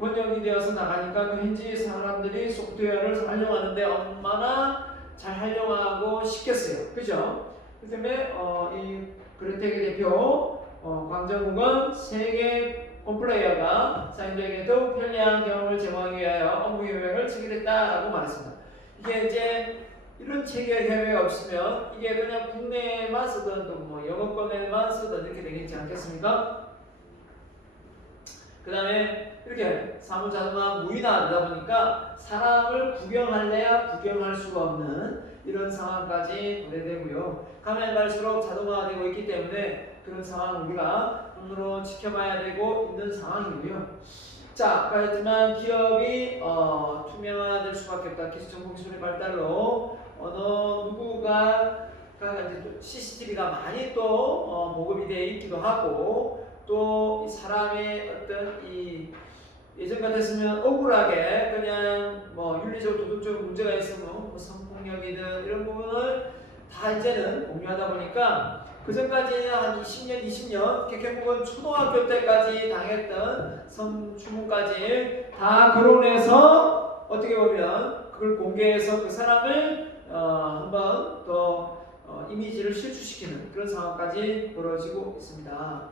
번역이 되어서 나가니까 그 현지 사람들이 소프트웨어를 활용하는데 얼마나 잘 활용하고 싶겠어요. 그죠? 그 때문에 이 그래텍의 대표 광정욱은 세계 콤플레이어가 사용자에게 더욱 편리한 경험을 제공하기 위하여 업무 협약을 체결했다라고 말했습니다. 이게 이제 이런 체결 협약이 없으면 이게 그냥 국내에만 쓰던 또 뭐 영어권에만 쓰던 이렇게 되겠지 않겠습니까? 그 다음에 이렇게 사무자동화 무인화되다 보니까 사람을 구경할래야 구경할 수가 없는 이런 상황까지 도래되고요. 가면 갈수록 자동화되고 있기 때문에 그런 상황 우리가 눈으로 지켜봐야 되고 있는 상황이고요. 자, 하지만 기업이 투명화될 수밖에 없다. 정보기술의 발달로 어느 누구가 이제 CCTV가 많이 또 보급이 되어 있기도 하고 또 이 사람의 어떤 이 예전 같았으면 억울하게 그냥 뭐 윤리적으로 도덕적으로 문제가 있으면 뭐 성폭력이든 이런 부분을 다 이제는 공유하다 보니까 그 전까지 한 20년, 20년, 결국은 초등학교 때까지 당했던 성추문까지 다 거론해서 어떻게 보면 그걸 공개해서 그 사람을 한번 더 이미지를 실추시키는 그런 상황까지 벌어지고 있습니다.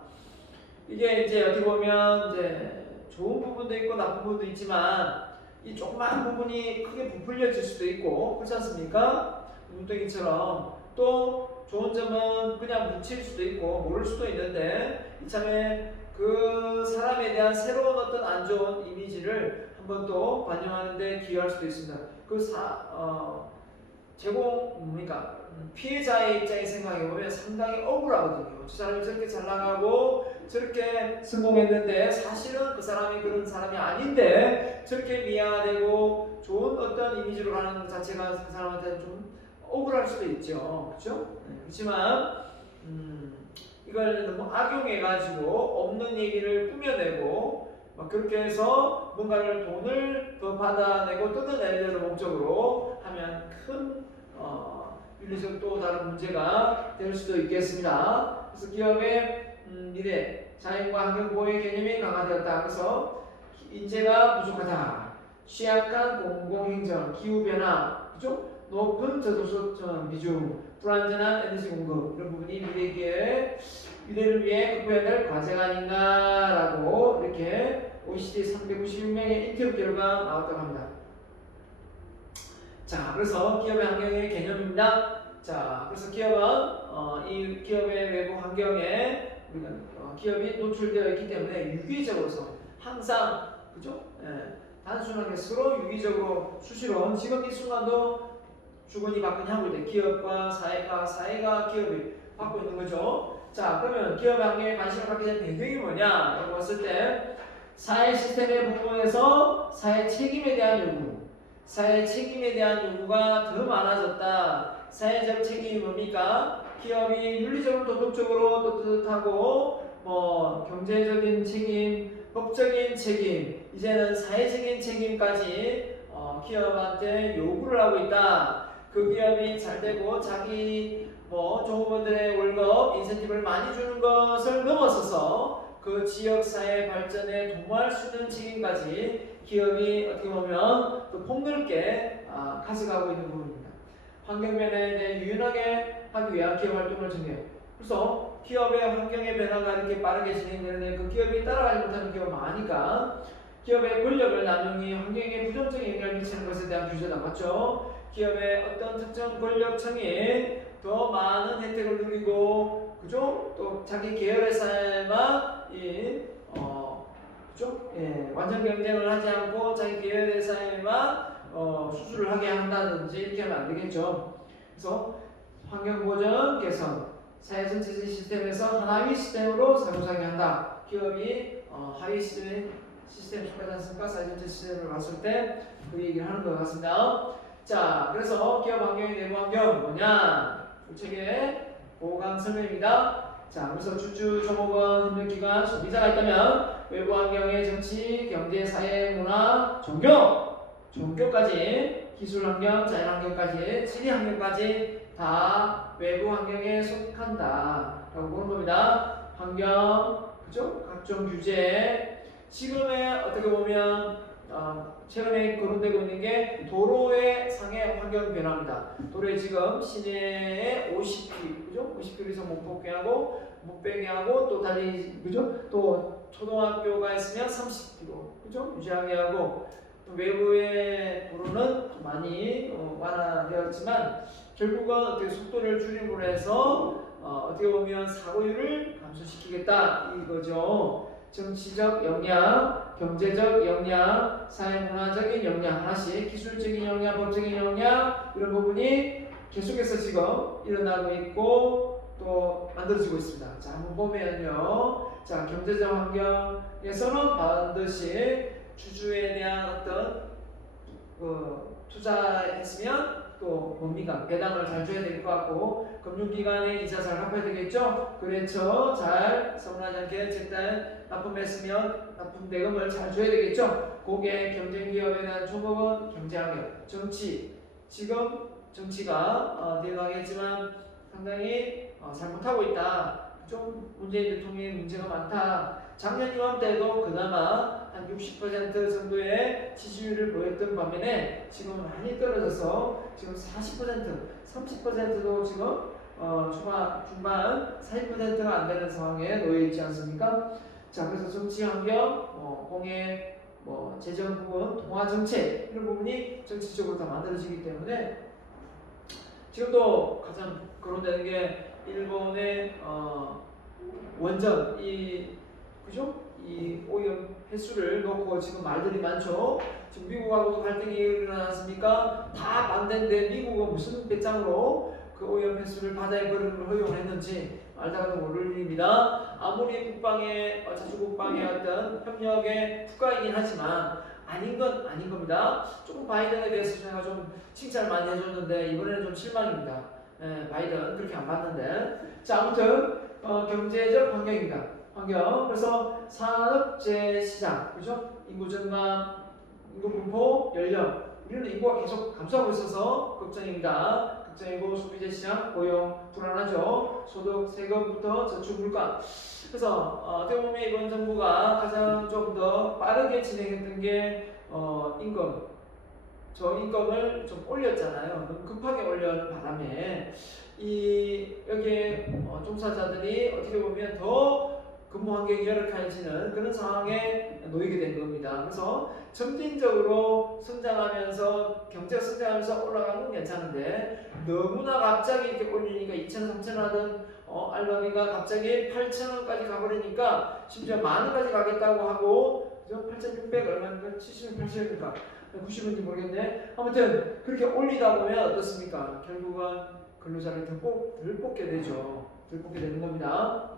이게 이제 어떻게 보면 이제 좋은 부분도 있고 나쁜 부분도 있지만 이 조그마한 부분이 크게 부풀려질 수도 있고 그렇지 않습니까? 눈덩이처럼 또 좋은 점은 그냥 묻힐 수도 있고 모를 수도 있는데 이참에 그 사람에 대한 새로운 어떤 안 좋은 이미지를 한번 또 반영하는 데 기여할 수도 있습니다. 그러니까 피해자의 입장에 생각해 보면 상당히 억울하거든요. 저 사람이 저렇게 잘 나가고 저렇게 성공했는데 사실은 그 사람이 그런 사람이 아닌데 저렇게 미화되고 좋은 어떤 이미지로 가는 것 자체가 그 사람한테는 좀 억울할 수도 있죠. 그렇죠? 그렇지만 이걸 너무 악용해가지고 없는 얘기를 꾸며내고 막 그렇게 해서 뭔가를 돈을 더 받아내고 뜯어내려는 목적으로 하면 큰 윤리적 또 다른 문제가 될 수도 있겠습니다. 그래서 기업의 미래, 자연과 환경 보호의 개념이 강화되었다. 그래서 인재가 부족하다. 취약한 공공행정, 기후변화, 그죠? 높은 저소득 비중, 불안전한 에너지 공급 이런 부분이 미래를 위해 극복해야 될 과제가 아닌가라고 이렇게 OECD 396명의 인터뷰 결과 나왔다고 합니다. 자, 그래서 기업의 환경의 개념입니다. 자, 그래서 기업은 이 기업의 외부 환경에 기업이 노출되어 있기 때문에 유기적으로서 항상 그죠? 단순하게 서로 유기적으로 수시로 지금 이 순간도 주거니 받거니 하고 있는 기업과 사회가 기업이 받고 있는 거죠. 자, 그러면 기업의 환경에 관심을 갖게 된 배경이 뭐냐라고 봤을 때 사회 시스템의 부분에서 사회 책임에 대한 요구가 더 많아졌다. 사회적 책임이 뭡니까? 기업이 윤리적으로 도덕적으로 떳떳하고 경제적인 책임, 법적인 책임, 이제는 사회적인 책임까지 기업한테 요구를 하고 있다. 그 기업이 잘 되고 자기 종업원들의 월급, 인센티브를 많이 주는 것을 넘어서서 그 지역사회 발전에 도모할 수 있는 책임까지 기업이 어떻게 보면 또 폭넓게 가져가고 있는 부분입니다. 환경변화에 대해 유연하게 하기 위한 기업 활동을 정해요. 그래서 기업의 환경의 변화가 이렇게 빠르게 진행되는데 그 기업이 따라가지 못하는 경우가 많으니까 기업의 권력을 남용이 환경에 부정적인 영향을 미치는 것에 대한 규제다. 맞죠? 기업의 어떤 특정 권력층이 더 많은 혜택을 누리고 그죠? 또 자기 계열회사에만 그죠? 완전 경쟁을 하지 않고 자기 계열회사에만 수주를 하게 한다든지 이렇게 하면 안 되겠죠. 그래서 환경보전 개선, 사회 전체 시스템에서 하나의 시스템으로 상호작용한다. 기업이 하위 시스템 속하지 않습니까? 사회 전체 시스템을 봤을 때 그 얘기를 하는 것 같습니다. 자, 그래서 기업 환경의 내부 환경 뭐냐? 우측에 보강 설명입니다. 자, 그래서 주주, 종업원, 협력기관, 소비자가 있다면 외부 환경의 정치, 경제, 사회, 문화, 종교까지 기술 환경, 자연 환경까지, 지리 환경까지 다 외부 환경에 속한다. 라고 보는 겁니다. 환경, 그죠? 각종 규제. 지금의 어떻게 보면 최근에 거론되고 있는 게 도로의 상해 환경 변화입니다. 도로에 지금 시내에 50km, 그죠? 50km 이상 못 빼게 하고 또 달리, 그죠? 또 초등학교가 있으면 30km, 그죠? 유지하게 하고 또 외부의 도로는 많이 완화되었지만 결국은 어떻게 속도를 줄임으로 해서 어떻게 보면 사고율을 감소시키겠다 이거죠. 정치적 역량, 경제적 역량, 사회문화적인 역량 하나씩, 기술적인 역량, 법적인 역량 이런 부분이 계속해서 지금 일어나고 있고 또 만들어지고 있습니다. 자, 한번 보면요. 자, 경제적 환경에서는 반드시 주주에 대한 어떤 투자했으면 또 뭡니까? 배당을 잘 줘야 될 것 같고 금융기관에 이자 잘 갚아야 되겠죠? 그렇죠. 잘 서운하지 않게 적당 납품했으면 납품 대금을 잘 줘야 되겠죠? 고객, 경쟁기업에 대한 종업원, 경제환경, 정치 지금 정치가 대응하겠지만 상당히 잘못하고 있다. 좀 문재인 대통령의 문제가 많다. 작년 이맘때도 그나마 한 60% 정도의 지지율을 보였던 반면에 지금 많이 떨어져서 지금 40%, 30%도 지금 중반 40%가 안 되는 상황에 놓여 있지 않습니까? 자, 그래서 정치 환경, 공예, 재정 부분, 통화 정책 이런 부분이 정치적으로 다 만들어지기 때문에 지금도 가장 거론되는 게 일본의 원전 그죠? 이 오염 횟수를 놓고 지금 말들이 많죠. 지금 미국하고도 갈등이 일어나지 않습니까? 다 반대인데 미국은 무슨 배짱으로 그 오염 횟수를 바다에 버리는 걸 허용했는지 알다가도 모를 일입니다. 아무리 국방의 자주 국방의 어떤 협력의 국가이긴 하지만 아닌 건 아닌 겁니다. 조금 바이든에 대해서 제가 좀 칭찬을 많이 해줬는데 이번에는 좀 실망입니다. 바이든 그렇게 안 봤는데. 자, 아무튼 경제적 환경입니다. 환경. 그래서 산업재시장, 그죠? 인구 증가, 인구 분포, 연령. 우리는 인구가 계속 감소하고 있어서 걱정입니다. 걱정이고 소비재 시장, 고용 불안하죠. 소득, 세금부터 저축, 물가. 그래서 어떻게 보면 이번 정부가 가장 좀 더 빠르게 진행했던 게 임금. 저 임금을 좀 올렸잖아요. 너무 급하게 올려는 바람에 여기에 종사자들이 어떻게 보면 더 근무 환경이 열악해지는 그런 상황에 놓이게 된 겁니다. 그래서 점진적으로 성장하면서 경제가 성장하면서 올라가는 건 괜찮은데 너무나 갑자기 이렇게 올리니까 2,000원, 3,000원 하던 알바비가 갑자기 8,000원까지 가버리니까 심지어 10,000원까지 가겠다고 하고 8,600 얼마인가? 70원, 80원인가? 90원인지 모르겠네. 아무튼 그렇게 올리다 보면 어떻습니까? 결국은 근로자를 덜 뽑게 되죠. 덜 뽑게 되는 겁니다.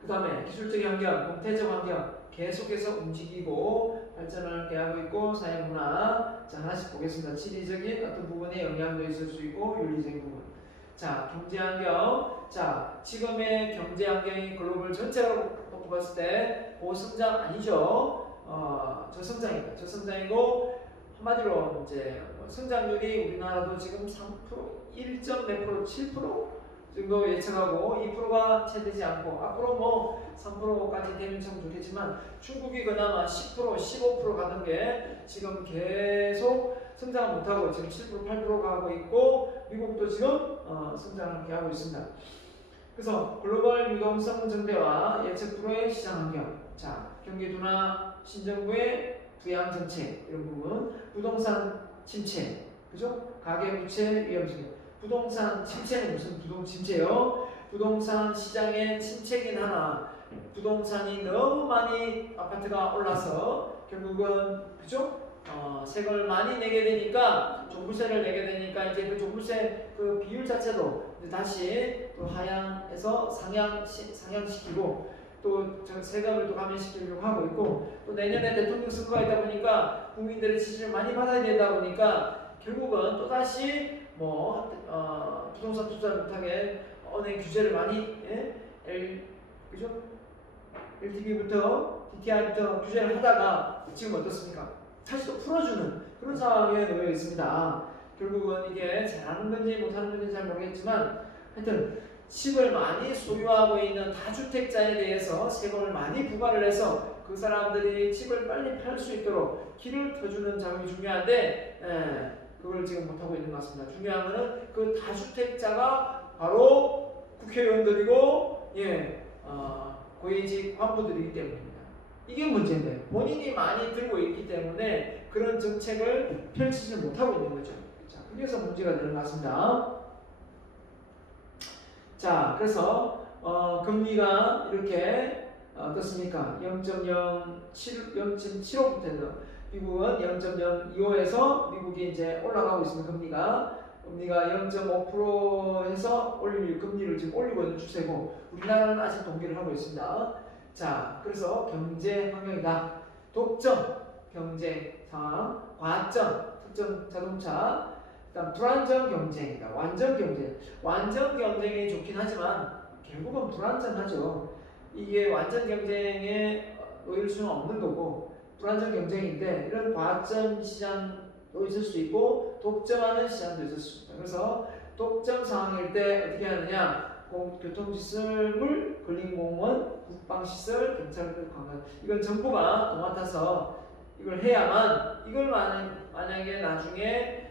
그 다음에 기술적인 환경, 공태적 환경 계속해서 움직이고 발전을 하고 있고 사회문화. 자, 하나씩 보겠습니다. 지리적인 어떤 부분에 영향도 있을 수 있고 윤리적인 부분. 자, 경제 환경. 자, 지금의 경제 환경이 글로벌 전체로 놓고 봤을 때 고성장 아니죠. 저성장입니다. 저성장이고 한마디로 이제 성장률이 우리나라도 지금 3%, 1몇 프로, 7% 정도 예측하고 2%가 채 되지 않고 앞으로 3%까지 되면 참 좋겠지만 중국이 그나마 10%, 15% 가던 게 지금 계속 성장을 못하고 지금 7%, 8% 가고 있고 미국도 지금 성장을 하고 있습니다. 그래서 글로벌 유동성 증대와 예측 불허의 시장 환경. 자, 경기 둔화, 신정부의 부양 정책 이런 부분, 부동산 침체, 그죠? 가계 부채 위험성. 부동산 침체는 무슨 부동 침체요? 부동산 시장의 침체긴 하나 부동산이 너무 많이 아파트가 올라서 결국은 그죠? 세금을 많이 내게 되니까 종부세를 내게 되니까 이제 그 종부세 그 비율 자체도 다시 또 하향해서 상향시키고 또 세금을 또 감면시키려고 하고 있고 또 내년에 대통령 선거가 있다 보니까 국민들의 지지를 많이 받아야 되다 보니까 결국은 또 다시 부동산 투자를 못하게 은행 규제를 많이 그죠? LTV부터 DTI부터 규제를 하다가 지금 어떻습니까? 다시 또 풀어주는 그런 상황에 놓여 있습니다. 결국은 이게 잘하는 건지 못하는 건지 잘 모르겠지만 하여튼 집을 많이 소유하고 있는 다주택자에 대해서 세금을 많이 부과를 해서 그 사람들이 집을 빨리 팔 수 있도록 길을 터주는 작업이 중요한데 그걸 지금 못하고 있는 것 같습니다. 중요한 것은 그 다주택자가 바로 국회의원들이고 고위직 관부들이기 때문입니다. 이게 문제인데 본인이 많이 들고 있기 때문에 그런 정책을 펼치지 못하고 있는 거죠. 자, 그래서 문제가 되는 것 같습니다. 자, 그래서 금리가 이렇게 어떻습니까? 0.75부터 미국은 0.025에서 미국이 이제 올라가고 있습니다. 금리가 0.5%에서 금리를 지금 올리고 있는 추세고 우리나라는 아직 동기를 하고 있습니다. 자, 그래서 경제 환경이다. 독점 경제 상황, 과점 특정 자동차, 일단 불안정 경쟁이다. 완전 경쟁이 좋긴 하지만 결국은 불안정하죠. 이게 완전 경쟁에 놓일 수는 없는 거고 불안정 경쟁인데 이런 과점 시장도 있을 수 있고 독점하는 시장도 있을 수 있습니다. 그래서 독점 상황일 때 어떻게 하느냐? 교통시설물, 근린공무원, 국방시설, 경찰, 관광 이건 정부가 도맡아서 이걸 해야만 이걸 만약에 나중에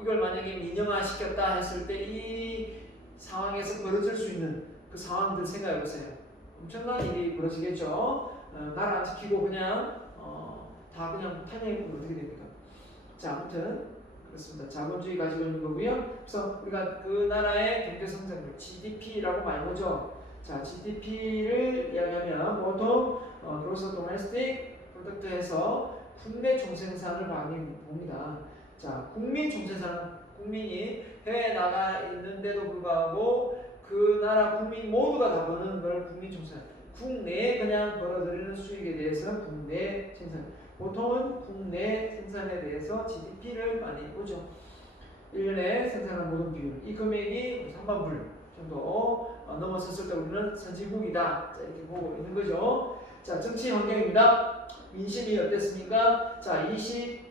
이걸 만약에 민영화 시켰다 했을 때 이 상황에서 벌어질 수 있는 그 상황들 생각해 보세요. 엄청난 일이 벌어지겠죠. 나라 안 지키고 그냥 다 그냥 탄핵으로 어떻게 됩니까? 자, 아무튼 그렇습니다. 자본주의 가지고 있는 거고요. 그래서 우리가 그 나라의 경제 성장률 GDP라고 많이 보죠. 자, GDP를 이야기하면 보통 gross domestic product에서 국내 총생산을 많이 봅니다. 자, 국민 총생산, 국민이 해외에 나가 있는데도 불구하고 그 나라 국민 모두가 다 버는 걸 국민 총생산. 국내에 그냥 벌어들이는 수익에 대해서 국내 생산. 보통은 국내 생산에 대해서 GDP를 많이 보죠. 1년에 생산한 모든 비율. 이 금액이 3만 불 정도 넘어섰을 때 우리는 선진국이다. 자, 이렇게 보고 있는 거죠. 자, 정치 환경입니다. 민심이 어땠습니까? 자, 16년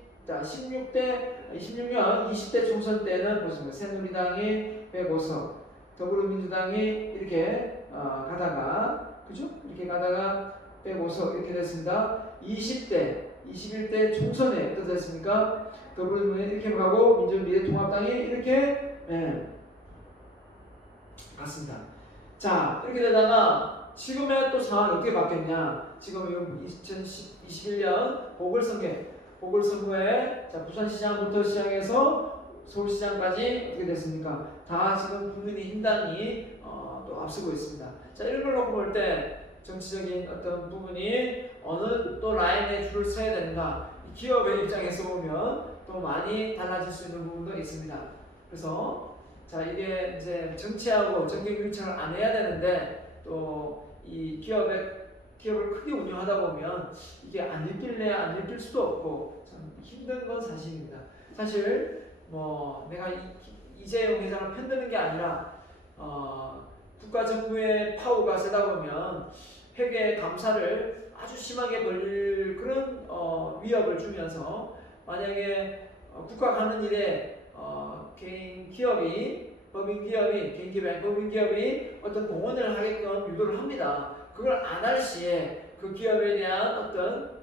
20대 총선 때는 보시면 새누리당이 105석, 더불어민주당이 이렇게 가다가 그죠? 이렇게 가다가 105석 이렇게 됐습니다. 21대 총선에 어떻게 됐습니까? 더불어민주당이 이렇게 가고 민주미래통합당이 이렇게 갔습니다. 자, 이렇게 되다가 지금의 또 상황이 어떻게 바뀌었냐? 지금 2021년 보궐선거에 자, 부산시장부터 시작해서 서울시장까지 어떻게 됐습니까? 다 지금 국민의힘당이 또 앞서고 있습니다. 자, 이런 걸 놓고 볼 때 정치적인 어떤 부분이 어느 또 라인에 줄을 서야 된다. 기업의 입장에서 보면 또 많이 달라질 수 있는 부분도 있습니다. 그래서 자, 이게 이제 정치하고 정경유착을 안 해야 되는데 또 이 기업을 크게 운영하다 보면 이게 안 읽힐 수도 없고 참 힘든 건 사실입니다. 사실 뭐 내가 이재용 회장을 편드는 게 아니라 국가 정부의 파워가 세다 보면 회계 감사를 아주 심하게 벌릴 그런 위협을 주면서 만약에 국가가 하는 일에 개인 기업이 법인 기업이 어떤 공헌을 하게끔 유도를 합니다. 그걸 안 할 시에 그 기업에 대한 어떤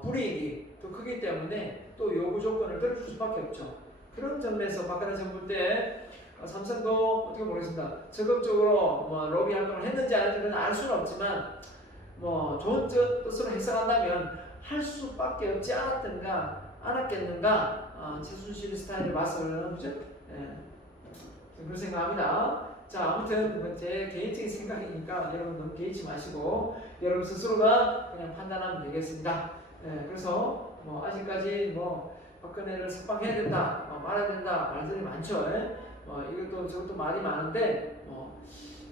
불이익이 더 크기 때문에 또 요구 조건을 들어줄 수밖에 없죠. 그런 점에서 박근혜 정부 때 삼성도 어떻게 모르겠습니다. 적극적으로 뭐 로비 활동을 했는지 안 했는지는 알 수는 없지만 뭐 좋은 뜻으로 해석한다면 할 수밖에 없지 않았겠는가 최순실 스타일을 봐서는 그죠? 그런 생각합니다. 자, 아무튼 제 개인적인 생각이니까 여러분 너무 개의치 마시고 여러분 스스로가 그냥 판단하면 되겠습니다. 그래서 뭐 아직까지 뭐 박근혜를 석방해야 된다, 말아야 된다 말들이 많죠. 이것도 저것도 말이 많은데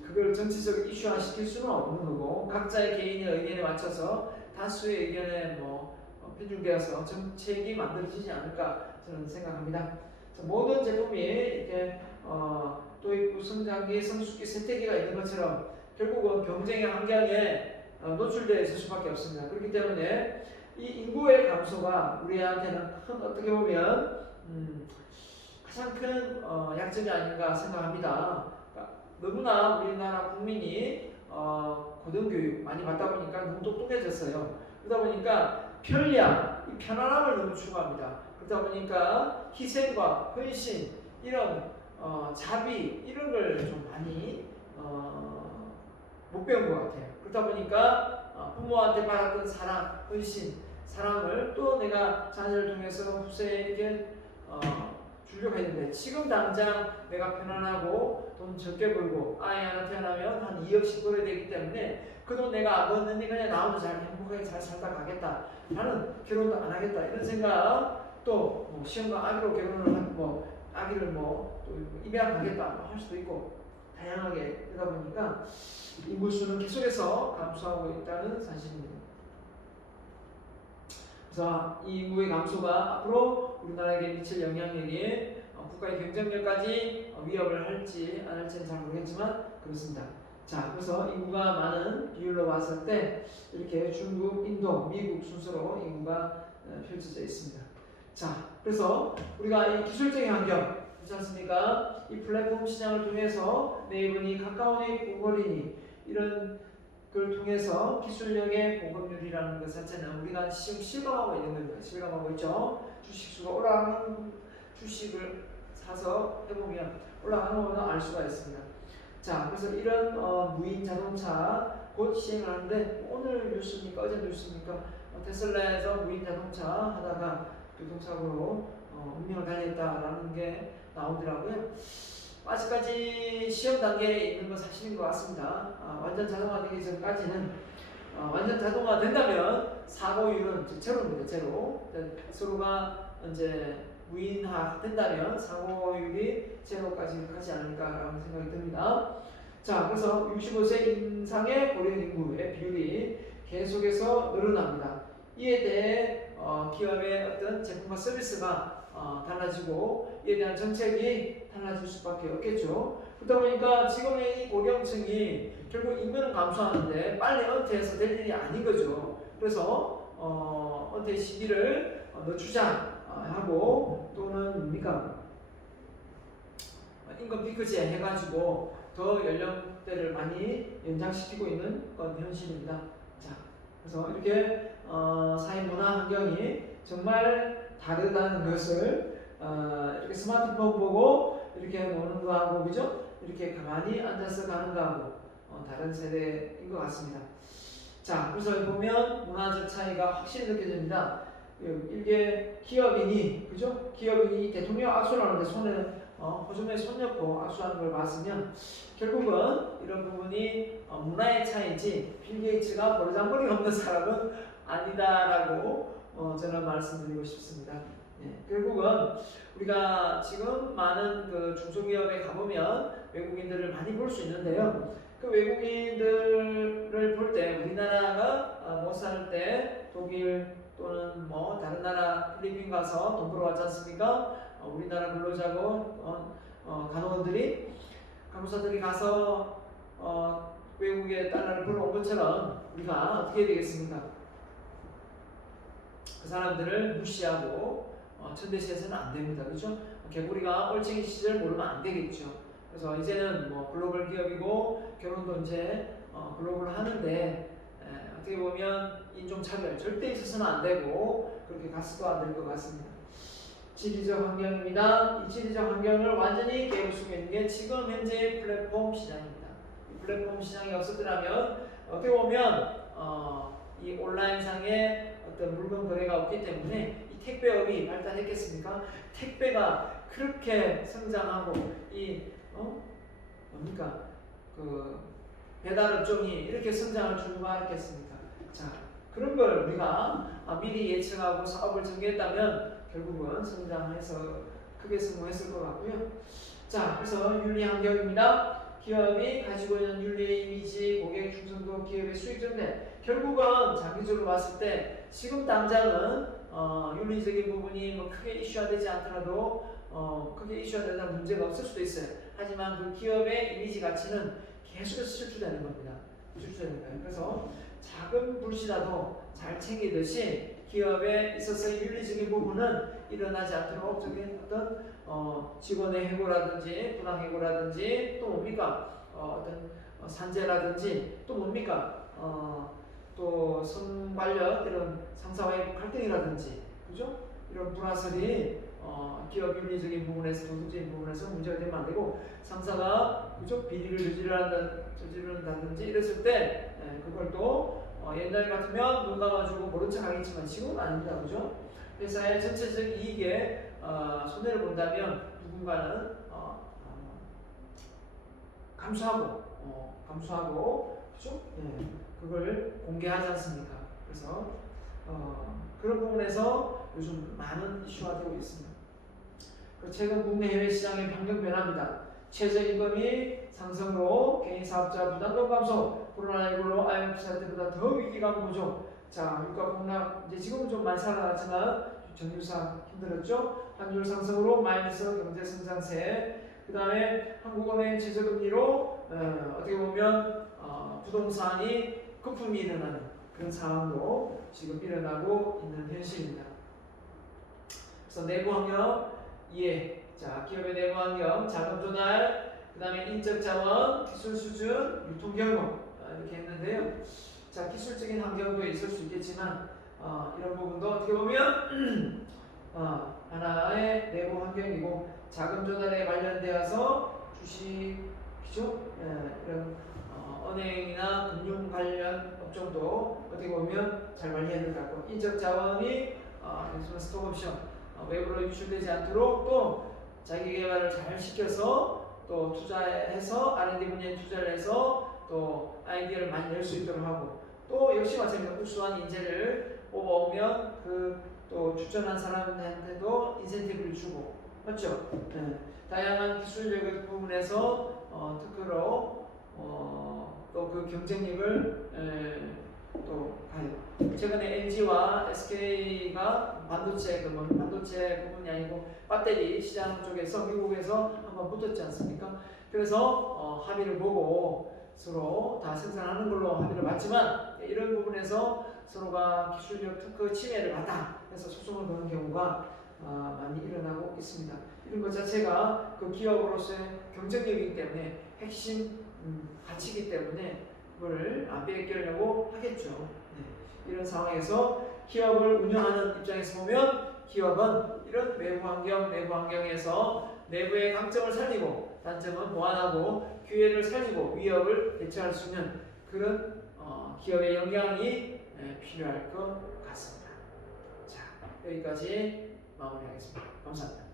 그걸 정치적 이슈화 시킬 수는 없는 거고 각자의 개인의 의견에 맞춰서 다수의 의견에 편중되어서 정책이 만들어지지 않을까 저는 생각합니다. 모든 제품이 이렇게 도입부, 성장기, 성숙기, 세태기가 있는 것처럼 결국은 경쟁의 환경에 노출되어 있을 수밖에 없습니다. 그렇기 때문에 이 인구의 감소가 우리한테는 어떻게 보면 가장 큰 약점이 아닌가 생각합니다. 그러니까 너무나 우리나라 국민이 고등교육 많이 받다 보니까 너무 똑똑해졌어요. 그러다 보니까 편리함, 이 편안함을 너무 추구합니다. 그러다 보니까 희생과 헌신 이런 자비 이런 걸 좀 많이 못 배운 것 같아요. 그러다 보니까 부모한테 받았던 사랑, 헌신, 사랑을 또 내가 자녀를 통해서 후세에 이렇게 주려고 했는데 지금 당장 내가 편안하고 돈 적게 벌고 아이 하나 태어나면 한 2억씩 벌어야 되기 때문에 그 돈 내가 안 벌는데 그냥 나 혼자 잘 행복하게 잘 살다 가겠다. 나는 결혼도 안 하겠다. 이런 생각 또 시험과 아기로 결혼을 하고 아기를 또 입양하겠다 할 수도 있고 다양하게 되다 보니까 인구수는 계속해서 감소하고 있다는 사실입니다. 그래서 이 인구의 감소가 앞으로 우리나라에게 미칠 영향력이 국가의 경쟁력까지 위협을 할지 안 할지는 잘 모르겠지만 그렇습니다. 자, 그래서 인구가 많은 비율로 봤을 때 이렇게 중국, 인도, 미국 순서로 인구가 펼쳐져 있습니다. 자, 그래서 우리가 이 기술적인 환경 그렇지 않습니까? 이 플랫폼 시장을 통해서 네이버니 카카오니 구글이니 이런 걸 통해서 기술력의 보급률이라는 것 자체는 우리가 지금 실감하고 있는 겁니다. 실감하고 있죠. 주식수가 올라가는 주식을 사서 해보면 올라가는 거는 알 수가 있습니다. 자, 그래서 이런 무인 자동차 곧 시행을 하는데 오늘 뉴스입니까? 어제 뉴스입니까? 테슬라에서 무인 자동차 하다가 교통사고로 운명을 달리했다라는 게 나오더라고요. 아직까지 시험 단계에 있는 건 사실인 것 같습니다. 완전 자동화되기 전까지는 완전 자동화 된다면 사고율은 제로입니다. 제로. 서로가 이제 무인화 된다면 사고율이 제로까지 가지 않을까라는 생각이 듭니다. 자, 그래서 65세 이상의 고령 인구의 비율이 계속해서 늘어납니다. 이에 대해 기업의 어떤 제품과 서비스가 달라지고 이에 대한 정책이 달라질 수밖에 없겠죠. 그러다 보니까 지금의 이 고령층이 결국 인구는 감소하는데 빨리 은퇴해서 될 일이 아닌 거죠. 그래서 은퇴 시기를 늦추자 하고 또는 뭡니까 임금 피크제 해가지고 더 연령대를 많이 연장시키고 있는 건 현실입니다. 자, 그래서 이렇게 사회 문화 환경이 정말 다르다는 것을 이렇게 스마트폰 보고 이렇게 노는 거하고 그죠? 이렇게 가만히 앉아서 가는 거하고 다른 세대인 것 같습니다. 자, 그래서 보면 문화적 차이가 확실히 느껴집니다. 이게 기업인이 그죠? 기업인이 대통령 악수를 하는데 손에 호중에 손 넣고 악수하는 걸 봤으면 결국은 이런 부분이 문화의 차이지 빌 게이츠가 버르장머리 없는 사람은 아니다라고 저는 말씀드리고 싶습니다. 예, 결국은 우리가 지금 많은 그 중소기업에 가보면 외국인들을 많이 볼 수 있는데요. 그 외국인들을 볼 때 우리나라가 못 살 때 독일 또는 뭐 다른 나라 필리핀 가서 돈 벌어왔지 않습니까? 우리나라 근로자고 간호원들이 간호사들이 가서 외국의 달러를 벌어온 것처럼 우리가 어떻게 해야 되겠습니까? 그 사람들을 무시하고 천대시해서는 안 됩니다. 그렇죠? 개구리가 올챙이 시절 모르면 안 되겠죠. 그래서 이제는 뭐 글로벌 기업이고 결혼도 이제 글로벌 하는데 어떻게 보면 인종차별 절대 있어서는 안 되고 그렇게 가서도 안 될 것 같습니다. 지리적 환경입니다. 이 지리적 환경을 완전히 깨울 수 있는 게 지금 현재 플랫폼 시장입니다. 이 플랫폼 시장이 없었더라면 어떻게 보면 이 온라인상의 어떤 물건 거래가 없기 때문에 이 택배업이 발달했겠습니까? 택배가 그렇게 성장하고 이 뭡니까 그 배달업종이 이렇게 성장할 줄누가 알았겠습니까? 자, 그런 걸 우리가 미리 예측하고 사업을 전개했다면 결국은 성장해서 크게 성공했을 것 같고요. 자, 그래서 윤리 환경입니다. 기업이 가지고 있는 윤리 이미지, 고객 충성도, 기업의 수익 증대. 결국은 장기적으로 봤을 때 지금 당장은 윤리적인 부분이 뭐 크게 이슈화되지 않더라도 크게 이슈화되다 문제가 없을 수도 있어요. 하지만 그 기업의 이미지 가치는 계속해서 실추되는 겁니다. 실추되는 거예요. 그래서 작은 불씨라도 잘 챙기듯이 기업에 있어서 윤리적인 부분은 일어나지 않도록 적인 어떤 직원의 해고라든지 부당 해고라든지 또 뭡니까 어떤 산재라든지 또 뭡니까 또 성관련 이런 상사와의 갈등이라든지 그죠? 이런 불화설이 기업 윤리적인 부분에서 도덕적인 부분에서 문제가 되면 안 되고 상사가 그죠? 비리를 저지른다든지 이랬을 때 그걸 또 옛날 같으면 눈 감아주고 모른 척 하겠지만 지금은 아닙니다. 그죠? 회사의 전체적 이익에 손해를 본다면 누군가는 감수하고 그죠? 그걸 공개하지 않습니까? 그래서 그런 부분에서 요즘 많은 이슈가 되고 있습니다. 최근 국내 해외 시장의 환경 변화입니다. 최저임금이 상승으로 개인 사업자 부담금 감소, 코로나19로 IMF 사태보다 더 위기가 오죠. 자, 유가 폭락 이제 지금은 좀 많이 살아났지만 전유사 힘들었죠. 환율 상승으로 마이너스 경제 성장세. 그 다음에 한국은행 최저금리로 어떻게 보면 부동산이 거품이 일어나는 그런 상황도 지금 일어나고 있는 현실입니다. 그래서 내부 환경 이해 자, 기업의 내부 환경, 자금 조달, 그 다음에 인적 자원, 기술 수준, 유통 경로 이렇게 했는데요. 자, 기술적인 환경도 있을 수 있겠지만 이런 부분도 어떻게 보면 하나의 내부 환경이고 자금 조달에 관련되어서 주식, 기초 이런 은행이나 금융 관련 업종도 어떻게 보면 잘 관리해야 될 것 같고 인적 자원이 스톡 옵션 외부로 유출되지 않도록 또 자기 개발을 잘 시켜서 또 투자해서 R&D 분야에 투자를 해서 또 아이디어를 많이 낼 수 있도록 하고 또 역시 마찬가지로 우수한 인재를 뽑아오면 그 또 추천한 사람한테도 인센티브를 주고 맞죠? 네. 다양한 기술적 부분에서 특허로 또 그 경쟁력을 또 가요. 최근에 LG와 SK가 반도체 반도체 부분이 아니고 배터리 시장 쪽에서 미국에서 한번 붙었지 않습니까? 그래서 합의를 보고 서로 다 생산하는 걸로 합의를 봤지만 이런 부분에서 서로가 기술력 특허 침해를 받아 해서 소송을 거는 경우가 많이 일어나고 있습니다. 이런 것 자체가 그 기업으로서의 경쟁력이기 때문에 핵심 가치이기 때문에 그걸 안 뺏기려고 하겠죠. 네. 이런 상황에서 기업을 운영하는 입장에서 보면 기업은 이런 외부 환경, 내부 환경에서 내부의 강점을 살리고 단점은 보완하고 기회를 살리고 위협을 대처할 수 있는 그런 기업의 역량이 필요할 것 같습니다. 자, 여기까지 마무리하겠습니다. 감사합니다.